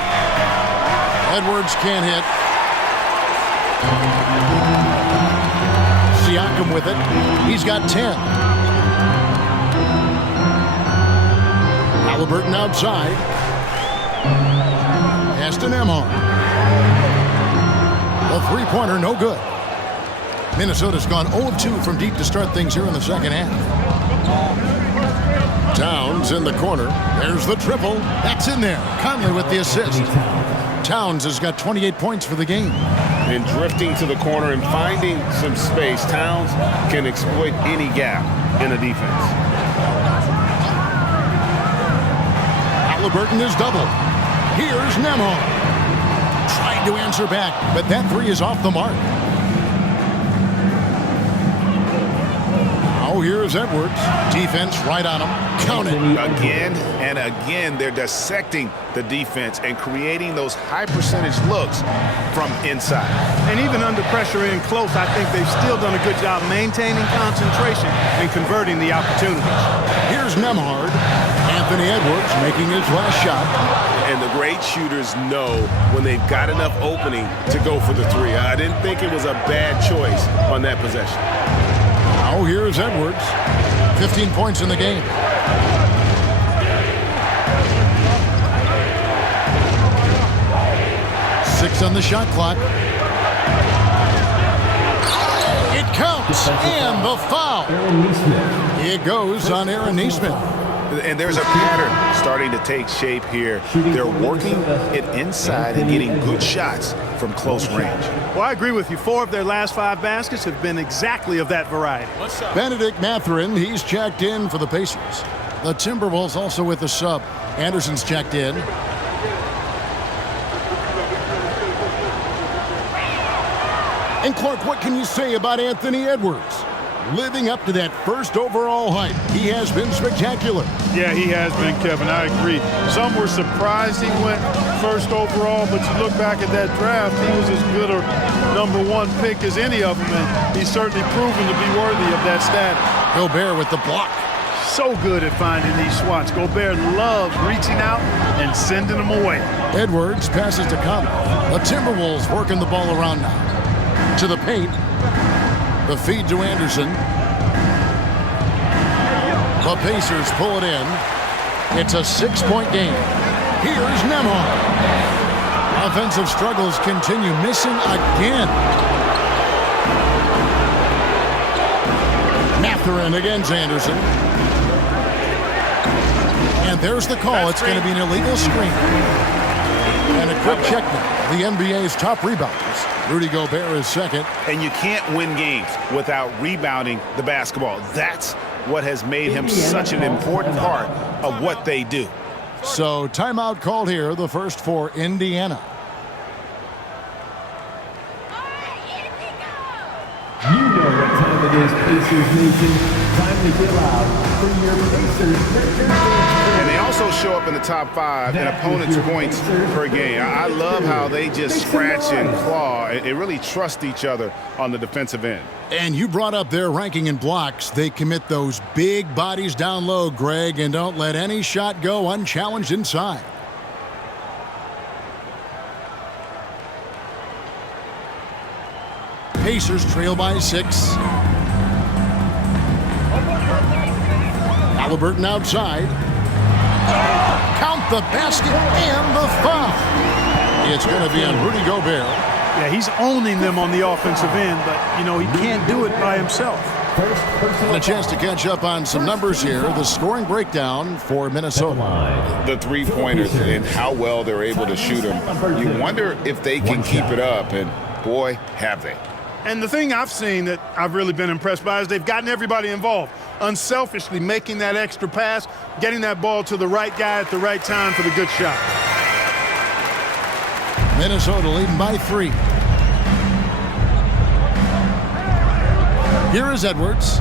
Edwards can't hit. Siakam with it. He's got 10. Halliburton outside. Aston Emhart. The three-pointer, no good. Minnesota's gone 0-2 from deep to start things here in the second half. Towns in the corner. There's the triple. That's in there. Conley with the assist. Towns has got 28 points for the game. And drifting to the corner and finding some space, Towns can exploit any gap in a defense. Halliburton is doubled. Here's Nembhard. Tried to answer back, but that three is off the mark. Now here's Edwards. Defense right on him. Count it. Again and again, they're dissecting the defense and creating those high percentage looks from inside. And even under pressure in close, I think they've still done a good job maintaining concentration and converting the opportunities. Here's Nembhard. And Anthony Edwards making his last shot. And the great shooters know when they've got enough opening to go for the three. I didn't think it was a bad choice on that possession. Now here's Edwards. 15 points in the game. Six on the shot clock. It counts, and the foul. It goes on Aaron Neesmith. And there's a pattern starting to take shape here. They're working it inside and getting good shots from close range. Well, I agree with you. 4 of their last 5 baskets have been exactly of that variety. Benedict Mathurin, he's checked in for the Pacers. The Timberwolves also with the sub. Anderson's checked in. And Clark, what can you say about Anthony Edwards? Living up to that first overall hype, he has been spectacular. Yeah, he has been, Kevin. I agree. Some were surprised he went first overall, but you look back at that draft, he was as good a #1 pick as any of them, and he's certainly proven to be worthy of that status. Gobert with the block. So good at finding these swats. Gobert loves reaching out and sending them away. Edwards passes to Conley. The Timberwolves working the ball around now. To the paint. The feed to Anderson. The Pacers pull it in. It's a 6-point game. Here's Nembhard. Offensive struggles continue, missing again. Mathurin against Anderson. And there's the call. It's going to be an illegal screen. And a quick check now. The NBA's top rebounders. Rudy Gobert is second. And you can't win games without rebounding the basketball. That's what has made him such an important part of what they do. So timeout called here, the first for Indiana. You know what time it is, Pacers Nation. Time to get loud for your Pacers. And they also show up in the top 5 in opponents' points per game. I love how they just scratch and claw. They really trust each other on the defensive end. And you brought up their ranking in blocks. They commit those big bodies down low, Greg, and don't let any shot go unchallenged inside. Pacers trail by 6. Halliburton outside. Count the basket and the foul. It's going to be on Rudy Gobert. Yeah, he's owning them on the offensive end, but, you know, he can't do it by himself. And a chance to catch up on some numbers here. The scoring breakdown for Minnesota. The three-pointers and how well they're able to shoot them. You wonder if they can keep it up, and boy, have they. And the thing I've seen that I've really been impressed by is they've gotten everybody involved. Unselfishly making that extra pass, getting that ball to the right guy at the right time for the good shot. Minnesota leading by 3. Here is Edwards.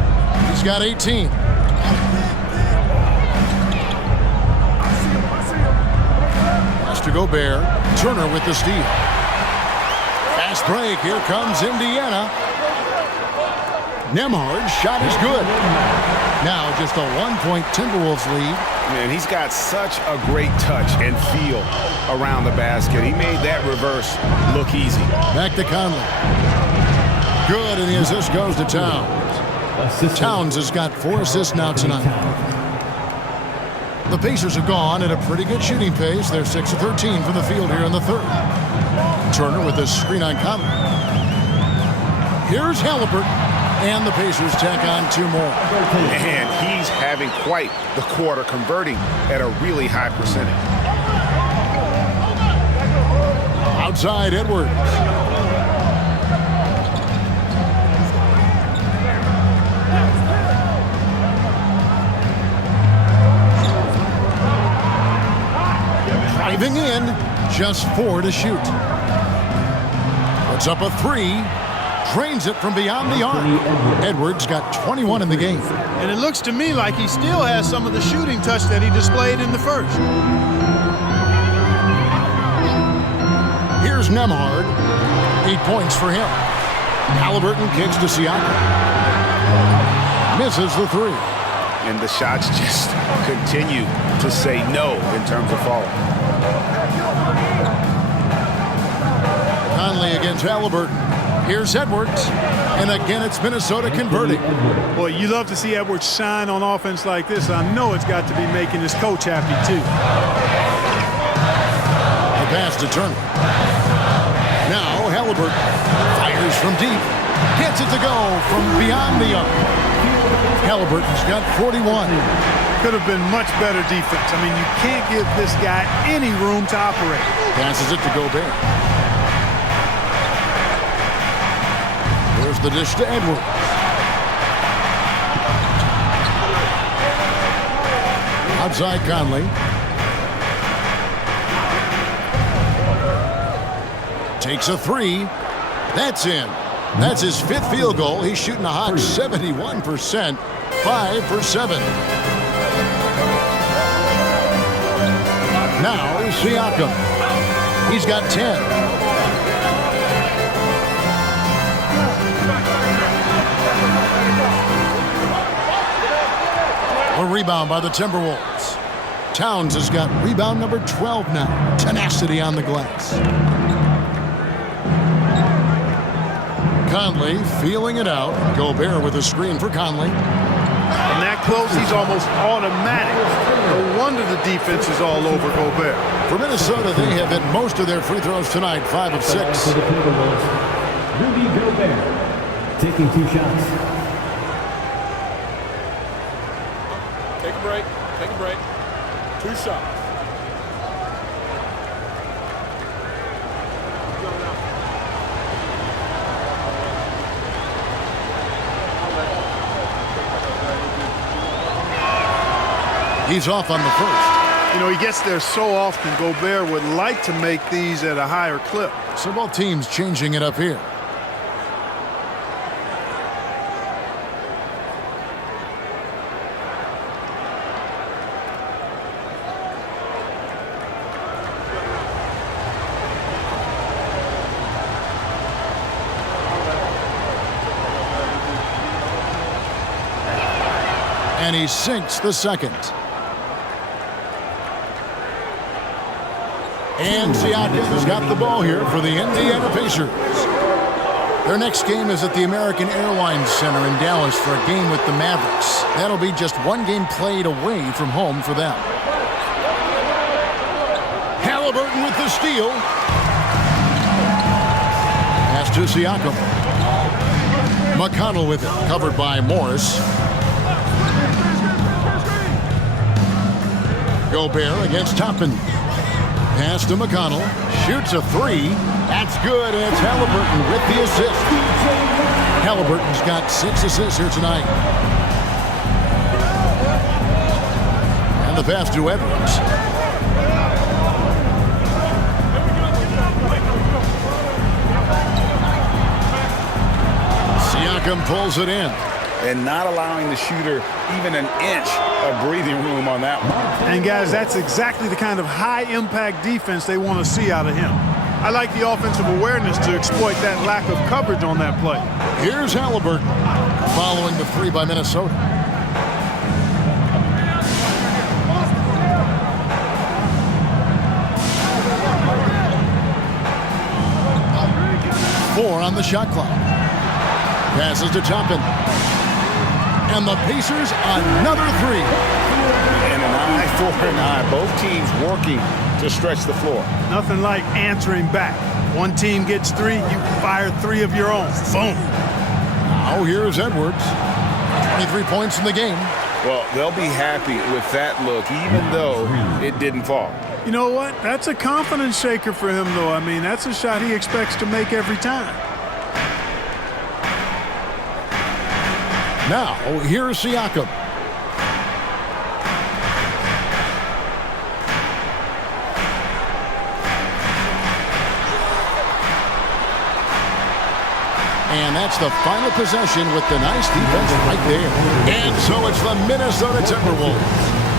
He's got 18. Pass to Gobert. Turner with the steal. Fast break. Here comes Indiana. Nembhard's shot is good. Now just a 1-point Timberwolves lead. Man, he's got such a great touch and feel around the basket. He made that reverse look easy. Back to Conley. Good, and the assist goes to Towns. Towns has got 4 assists now tonight. The Pacers have gone at a pretty good shooting pace. They're 6 of 13 from the field here in the third. Turner with a screen on Conley. Here's Halliburton, and the Pacers tack on 2 more. And he's having quite the quarter, converting at a really high percentage. Outside Edwards. Driving in, just 4 to shoot. Puts up a 3, drains it from beyond the arc. Edwards got 21 in the game. And it looks to me like he still has some of the shooting touch that he displayed in the first. Here's Nembhard, 8 points for him. Halliburton kicks to Siakam. Misses the 3. and the shots just continue to say no in terms of falling. Conley against Halliburton. Here's Edwards. And again, it's Minnesota converting. Well, you love to see Edwards shine on offense like this. I know it's got to be making his coach happy, too. The pass to Turner. Now Halliburton fires from deep. Gets it to go from beyond the arc. Halliburton's got 41. Could have been much better defense. I mean, you can't give this guy any room to operate. Passes it to Gobert. There's the dish to Edwards. Outside Conley. Takes a three. That's in. That's his 5th field goal. He's shooting a hot 71%. 5 for 7. Now Siakam. He's got 10. A rebound by the Timberwolves. Towns has got rebound number 12 now. Tenacity on the glass. Conley feeling it out. Gobert with a screen for Conley. From that close, he's almost automatic. No wonder the defense is all over Gobert. For Minnesota, they have hit most of their free throws tonight, 5 of 6. Rudy Gobert taking 2 shots. Take a break. Take a break. 2 shots. He's off on the first. You know, he gets there so often. Gobert would like to make these at a higher clip. So both teams changing it up here. And he sinks the second. And Siakam has got the ball here for the Indiana Pacers. Their next game is at the American Airlines Center in Dallas for a game with the Mavericks. That'll be just 1 game played away from home for them. Halliburton with the steal. Pass to Siakam. McConnell with it, covered by Morris. Gobert against Toppin. Pass to McConnell. Shoots a 3. That's good, and it's Halliburton with the assist. Halliburton's got 6 assists here tonight. And the pass to Edwards. Siakam pulls it in. And not allowing the shooter even an inch of breathing room on that one. And guys, that's exactly the kind of high-impact defense they want to see out of him. I like the offensive awareness to exploit that lack of coverage on that play. Here's Halliburton following the 3 by Minnesota. Four on the shot clock. Passes to Toppin. And the Pacers another 3. And an eye for an eye. Both teams working to stretch the floor. Nothing like answering back. One team gets 3, you fire 3 of your own. Boom. Now here's Edwards. 23 points in the game. Well, they'll be happy with that look, even though it didn't fall. You know what? That's a confidence shaker for him, though. I mean, that's a shot he expects to make every time. Now, here's Siakam. And that's the final possession with the nice defense right there. And so it's the Minnesota Timberwolves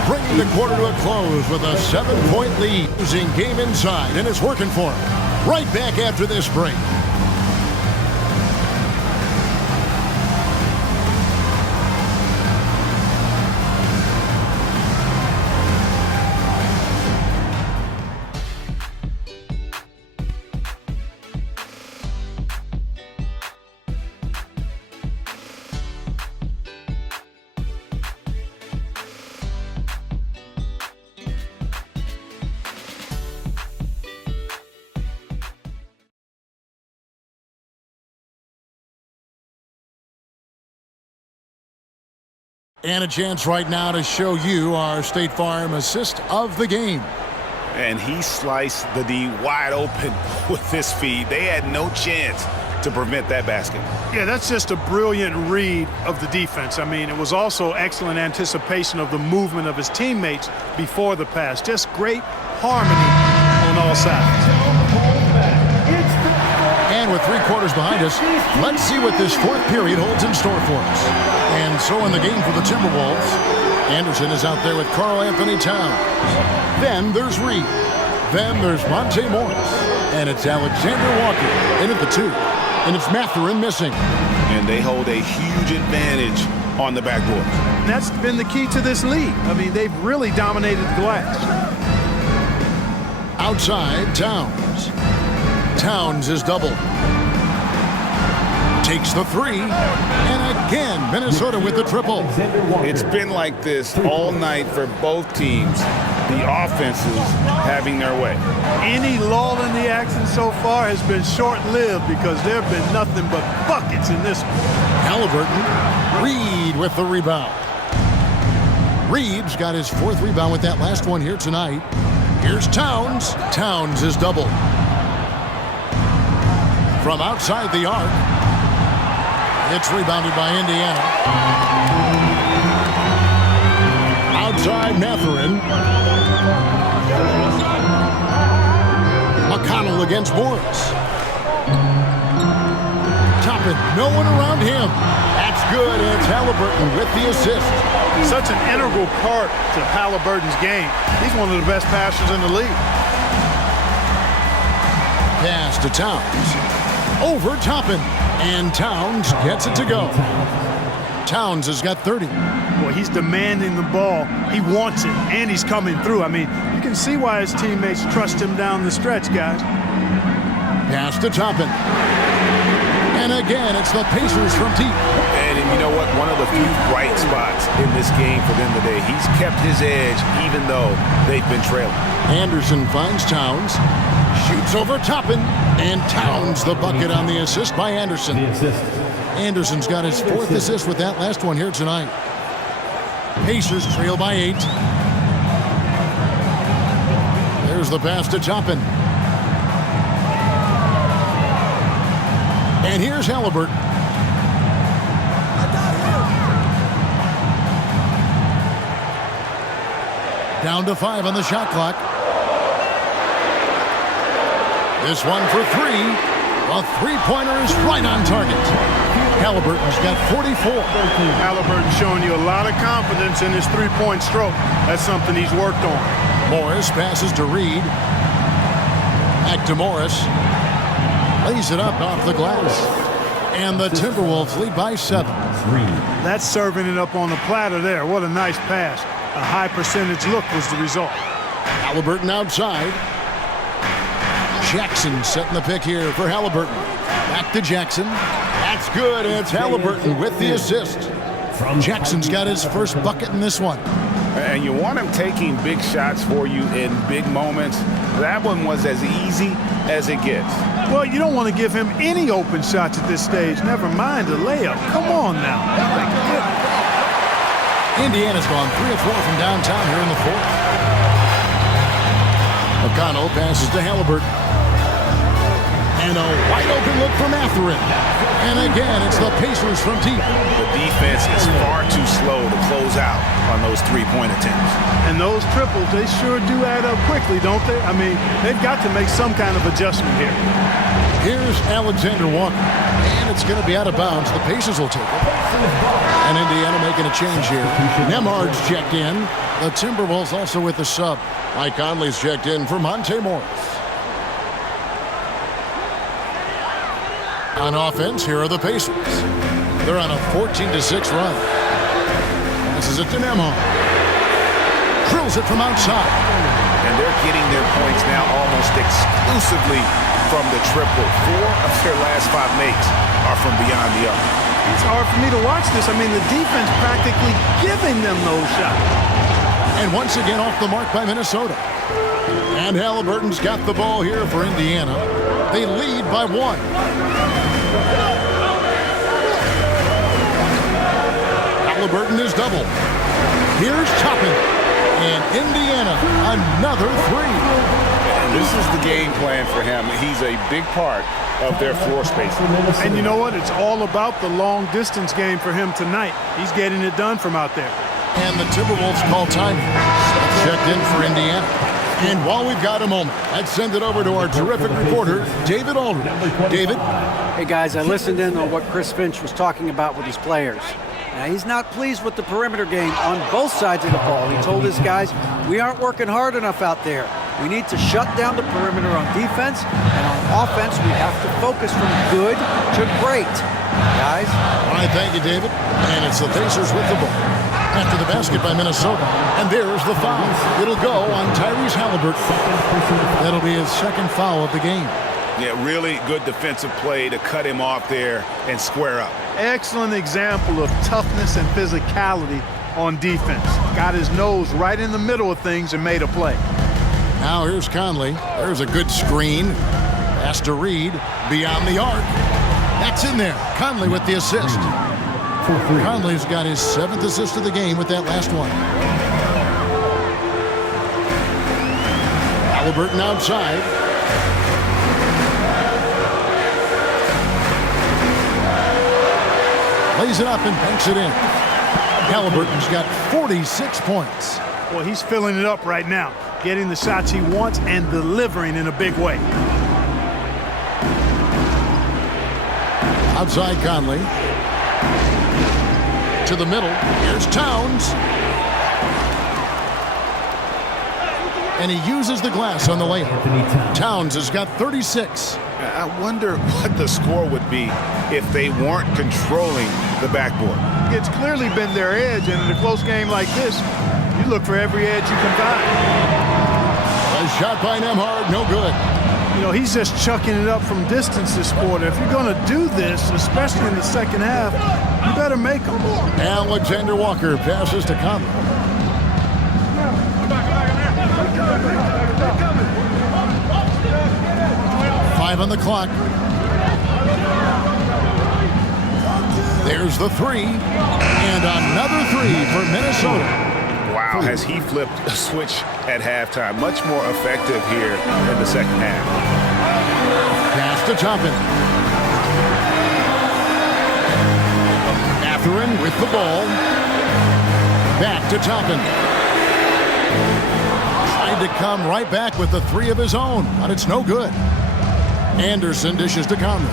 bringing the quarter to a close with a 7-point lead. Losing game inside, and it's working for them. Right back after this break. And a chance right now to show you our State Farm assist of the game. And he sliced the D wide open with his feed. They had no chance to prevent that basket. Yeah, that's just a brilliant read of the defense. I mean, it was also excellent anticipation of the movement of his teammates before the pass. Just great harmony on all sides. And with 3 quarters behind us, let's see what this 4th period holds in store for us. And so in the game for the Timberwolves, Anderson is out there with Karl Anthony Towns. Then there's Reed. Then there's Monte Morris. And it's Alexander Walker in at the 2. And it's Mathurin missing. And they hold a huge advantage on the backboard. And that's been the key to this league. I mean, they've really dominated the glass. Outside, Towns. Towns is doubled. Takes the 3. And again, Minnesota with the triple. It's been like this all night for both teams. The offenses having their way. Any lull in the action so far has been short-lived because there have been nothing but buckets in this one. Halliburton, Reed with the rebound. Reed's got his 4th rebound with that last one here tonight. Here's Towns. Towns is doubled. From outside the arc, it's rebounded by Indiana. Outside Mathurin. McConnell against Morris. Toppin, no one around him. That's good. It's Halliburton with the assist. Such an integral part to Halliburton's game. He's one of the best passers in the league. Pass to Towns. Over Toppin. And Towns gets it to go. Towns has got 30. Boy, he's demanding the ball. He wants it, and he's coming through. I mean, you can see why his teammates trust him down the stretch, guys. Pass to Toppin. And again, it's the Pacers from deep. And you know what? One of the few bright spots in this game for them today. He's kept his edge even though they've been trailing. Anderson finds Towns. Shoots over Toppin. And Towns the bucket on the assist by Anderson. Anderson's got his 4th assist with that last one here tonight. Pacers trail by 8. There's the pass to Toppin. And here's Halliburton. Down to 5 on the shot clock. This one for 3. A 3-pointer is right on target. Halliburton's got 44. Halliburton showing you a lot of confidence in his 3-point stroke. That's something he's worked on. Morris passes to Reed. Back to Morris. Lays it up off the glass. And the Timberwolves lead by 7. That's serving it up on the platter there. What a nice pass. A high percentage look was the result. Halliburton outside. Jackson setting the pick here for Halliburton. Back to Jackson. That's good. It's Halliburton with the assist. Jackson's got his first bucket in this one. And you want him taking big shots for you in big moments. That one was as easy as it gets. Well, you don't want to give him any open shots at this stage. Never mind a layup. Come on now. Indiana's gone 3 of 4 from downtown here in the 4th. McConnell passes to Halliburton. And a wide open look for Mathurin. And again, it's the Pacers from deep. The defense is far too slow to close out on those 3-point attempts. And those triples, they sure do add up quickly, don't they? I mean, they've got to make some kind of adjustment here. Here's Alexander Walker. And it's going to be out of bounds. The Pacers will take it. And Indiana making a change here. Nemhard's checked in. The Timberwolves also with the sub. Mike Conley's checked in for Monte Morris. On offense, here are the Pacers. They're on a 14-6 run. Passes it to Nemhard. Drills it from outside. And they're getting their points now almost exclusively from the triple. 4 of their last 5 makes are from beyond the arc. It's hard for me to watch this. I mean, the defense practically giving them those shots. And once again off the mark by Minnesota. And Halliburton's got the ball here for Indiana. They lead by 1. Halliburton is double. Here's Toppin. And Indiana, another three. And this is the game plan for him. He's a big part of their floor spacing. And you know what? It's all about the long distance game for him tonight. He's getting it done from out there. And the Timberwolves call time. Checked in for Indiana. And while we've got a moment, I'd send it over to our terrific reporter, David Aldridge. David? Hey, guys, I listened in on what Chris Finch was talking about with his players. Now, he's not pleased with the perimeter game on both sides of the ball. He told his guys, we aren't working hard enough out there. We need to shut down the perimeter on defense, and on offense, we have to focus from good to great. Guys? All right, thank you, David. And it's the Pacers with the ball. After the basket by Minnesota. And there's the foul. It'll go on Tyrese Halliburton. That'll be his second foul of the game. Yeah, really good defensive play to cut him off there and square up. Excellent example of toughness and physicality on defense. Got his nose right in the middle of things and made a play. Now here's Conley. There's a good screen. Pass to Reed. Beyond the arc. That's in there. Conley with the assist. Conley's got his 7th assist of the game with that last one. Halliburton outside. Lays it up and banks it in. Halliburton's got 46 points. Well, he's filling it up right now, getting the shots he wants and delivering in a big way. Outside Conley. To the middle. Here's Towns. And he uses the glass on the layup. Towns has got 36. I wonder what the score would be if they weren't controlling the backboard. It's clearly been their edge, and in a close game like this, you look for every edge you can find. A shot by Nembhard, no good. You know, he's just chucking it up from distance this quarter. If you're going to do this, especially in the second half, you better make them. Alexander Walker passes to Conley. Five on the clock. There's the three. And another three for Minnesota. Wow, has he flipped a switch at halftime. Much more effective here in the second half. Pass to Toppin. Mathurin with the ball. Back to Toppin. Tried to come right back with the three of his own, but it's no good. Anderson dishes to Conley.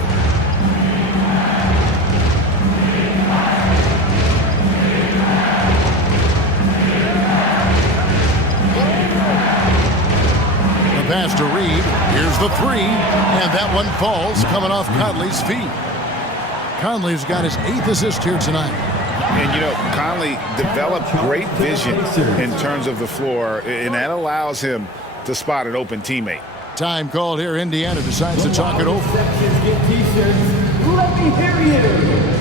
The pass to Reed. Here's the three, and that one falls, coming off Conley's feet. Conley's got his 8th assist here tonight. And, you know, Conley developed great vision in terms of the floor, and that allows him to spot an open teammate. Time called here. Indiana decides to talk it over. Let me hear you.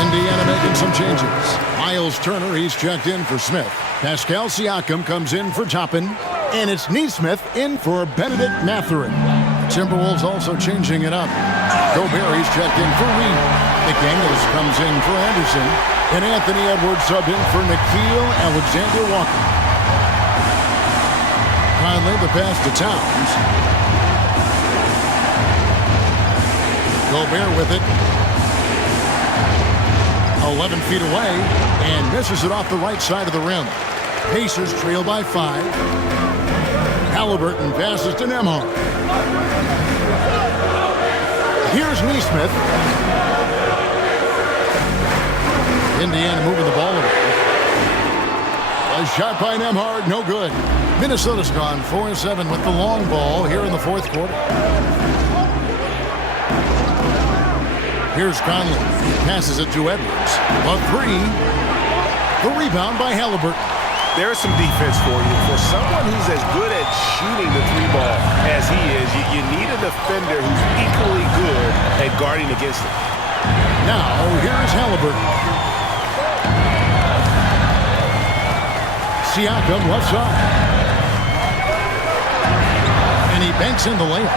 Indiana making some changes. Miles Turner, he's checked in for Smith. Pascal Siakam comes in for Toppin. And it's Neesmith in for Benedict Mathurin. Timberwolves also changing it up. Gobert, he's checked in for Reed. McDaniels comes in for Anderson. And Anthony Edwards subbed in for Nickeil Alexander-Walker. Conley, the pass to Towns. Gobert with it. 11 feet away and misses it off the right side of the rim. Pacers trail by 5. Halliburton passes to Nembhard. Here's Neesmith. Indiana moving the ball away. A shot by Nembhard, no good. Minnesota's gone 4-7 with the long ball here in the fourth quarter. Here's Conley. Passes it to Edwards. A three. The rebound by Halliburton. there's some defense for you. For someone who's as good at shooting the three ball as he is, you need a defender who's equally good at guarding against it. Now, here's Halliburton. Siakam left side. And he banks in the layup.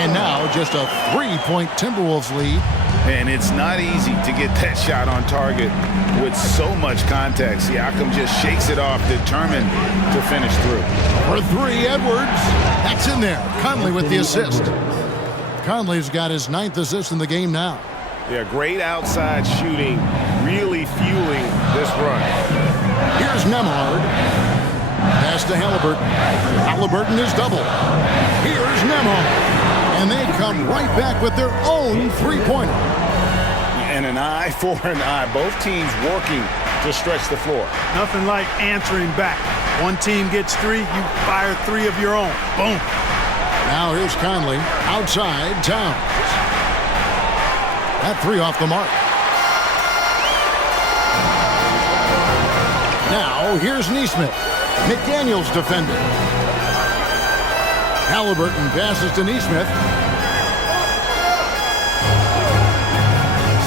And now just a 3-point Timberwolves lead. And it's not easy to get that shot on target with so much contact. Siakam just shakes it off, determined to finish through. For three, Edwards. That's in there. Conley with the assist. Conley's got his 9th assist in the game now. Yeah, great outside shooting, really fueling this run. Here's Nemhard. Pass to Halliburton. Halliburton is double. Here's Nemhard. And they come right back with their own three-pointer. And an eye for an eye. Both teams working to stretch the floor. Nothing like answering back. One team gets 3, you fire 3 of your own. Boom. Now here's Conley. Outside, Towns. That 3 off the mark. Now here's Nesmith. McDaniels defending. Halliburton passes to Nesmith.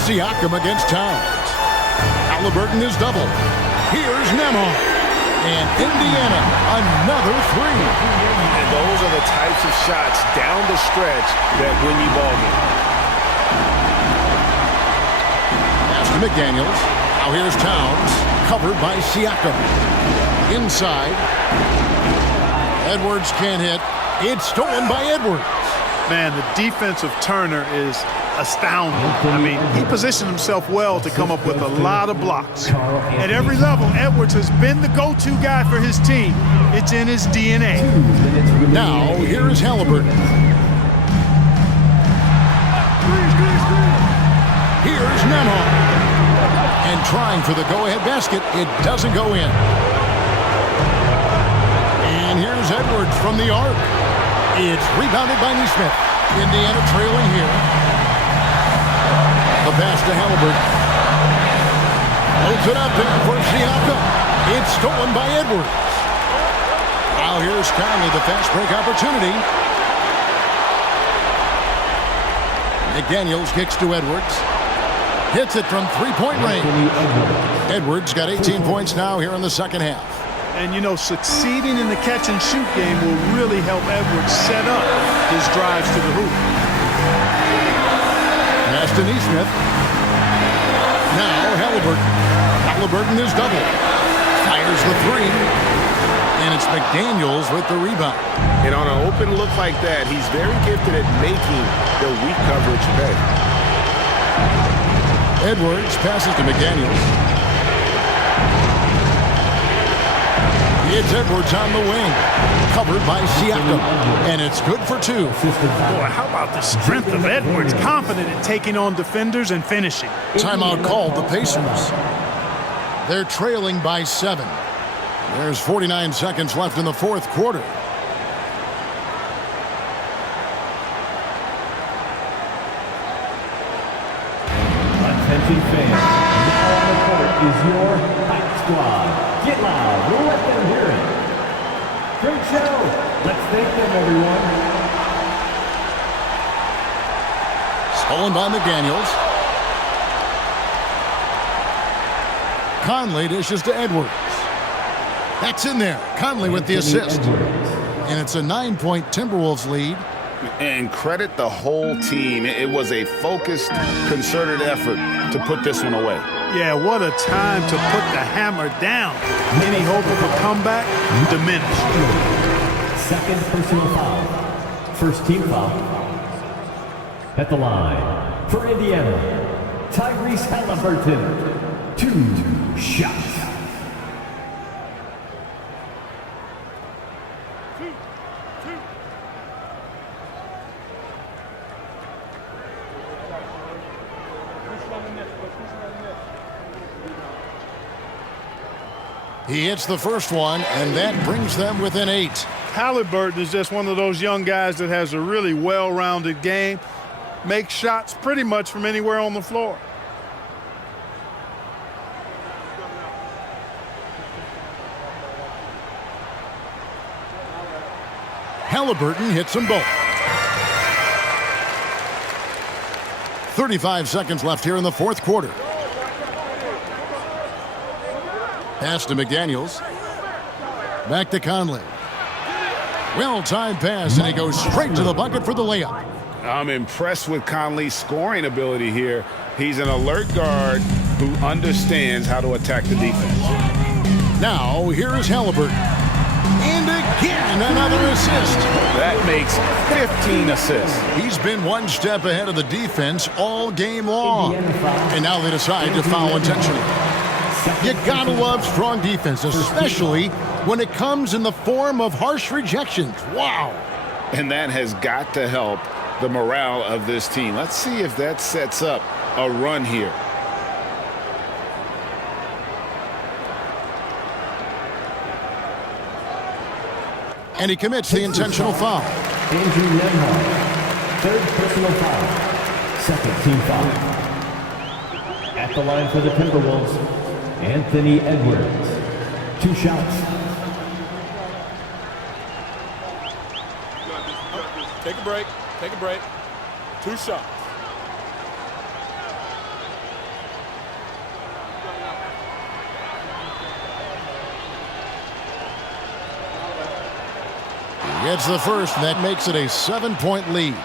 Siakam against Towns. Halliburton is double. Here's Nemhard. And Indiana, another 3. And those are the types of shots down the stretch that win you ball game. Pass to McDaniels. Now here's Towns, covered by Siakam. Inside. Edwards can't hit. It's stolen by Edwards. Man, the defense of Turner is astounding. I mean, he positioned himself well to come up with a lot of blocks. At every level, Edwards has been the go-to guy for his team. It's in his DNA. Now, here is Halliburton. Here's Nemhard. And trying for the go-ahead basket, it doesn't go in. And here's Edwards from the arc. It's rebounded by Nesmith. Indiana trailing here. The pass to Halliburton. Loads it up there for Siakam. It's stolen by Edwards. Now here's Conley, the fast break opportunity. McDaniels kicks to Edwards. Hits it from three-point range. Edwards got 18 points now here in the second half. And, you know, succeeding in the catch-and-shoot game will really help Edwards set up his drives to the hoop. Pass to Nesmith. Now Halliburton. Halliburton is double. Fires the 3. And it's McDaniels with the rebound. And on an open look like that, he's very gifted at making the weak coverage pay. Edwards passes to McDaniels. It's Edwards on the wing, covered by Siakam, and it's good for 2. Boy, how about the strength of Edwards, confident in taking on defenders and finishing. Timeout called the Pacers. They're trailing by 7. There's 49 seconds left in the fourth quarter. Attention fans, now on the court is your Hype Squad. Get loud, we'll let them hear it. Great show. Let's thank them, everyone. Stolen by McDaniels. Conley dishes to Edwards. That's in there. Conley with the assist. And it's a 9-point Timberwolves lead. And credit the whole team. It was a focused, concerted effort to put this one away. Yeah, what a time to put the hammer down. Any hope of a comeback diminished. Second personal foul. First team foul. At the line for Indiana, Tyrese Halliburton. 2 shots. He hits the first one, and that brings them within 8. Halliburton is just one of those young guys that has a really well-rounded game, makes shots pretty much from anywhere on the floor. Halliburton hits them both. 35 seconds left here in the fourth quarter. Pass to McDaniels. Back to Conley. Well-timed pass, and he goes straight to the bucket for the layup. I'm impressed with Conley's scoring ability here. He's an alert guard who understands how to attack the defense. Now, here is Halliburton. And again, another assist. That makes 15 assists. He's been one step ahead of the defense all game long. And now they decide to foul intentionally. You gotta love strong defense, especially when it comes in the form of harsh rejections. Wow. And that has got to help the morale of this team. Let's see if that sets up a run here. And he commits the intentional foul. Andrew Lemhart, third personal foul, second team foul. At the line for the Timberwolves, Anthony Edwards. 2 shots. Take a break. Take a break. 2 shots. Gets the first, and that makes it a 7-point lead.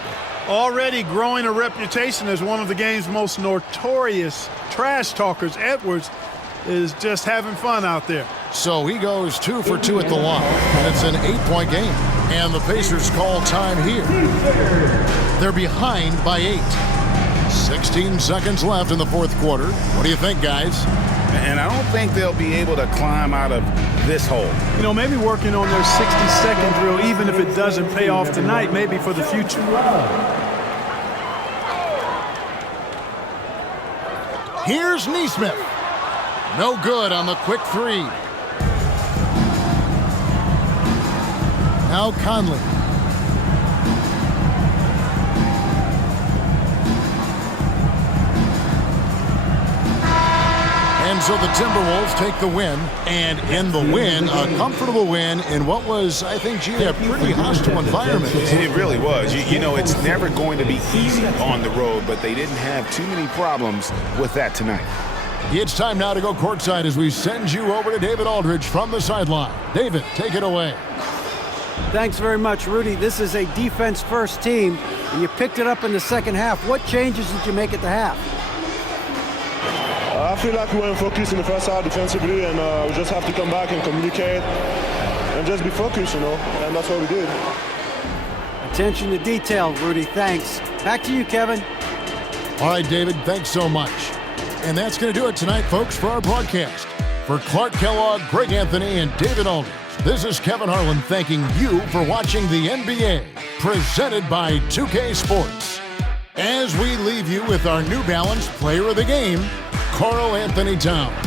Already growing a reputation as one of the game's most notorious trash talkers, Edwards is just having fun out there. So he goes 2 for 2 at the line. It's an 8-point game. And the Pacers call time here. They're behind by 8. 16 seconds left in the fourth quarter. What do you think, guys? And I don't think they'll be able to climb out of this hole. You know, maybe working on their 60-second drill, even if it doesn't pay off tonight, maybe for the future. Here's Nesmith. No good on the quick 3. Now Conley. And so the Timberwolves take the win, and in the win, a comfortable win in what was, I think, G, a pretty hostile environment. It really was. You know, it's never going to be easy on the road, but they didn't have too many problems with that tonight. It's time now to go courtside as we send you over to David Aldridge from the sideline. David, take it away. Thanks very much, Rudy. This is a defense-first team, and you picked it up in the second half. What changes did you make at the half? I feel like we weren't focused in the first half defensively, and we just have to come back and communicate and just be focused, you know, and that's what we did. Attention to detail, Rudy. Thanks. Back to you, Kevin. All right, David, thanks so much. And that's going to do it tonight, folks, for our broadcast. For Clark Kellogg, Greg Anthony, and David Aldridge, this is Kevin Harlan thanking you for watching the NBA, presented by 2K Sports. As we leave you with our New Balance Player of the Game, Karl Anthony Towns.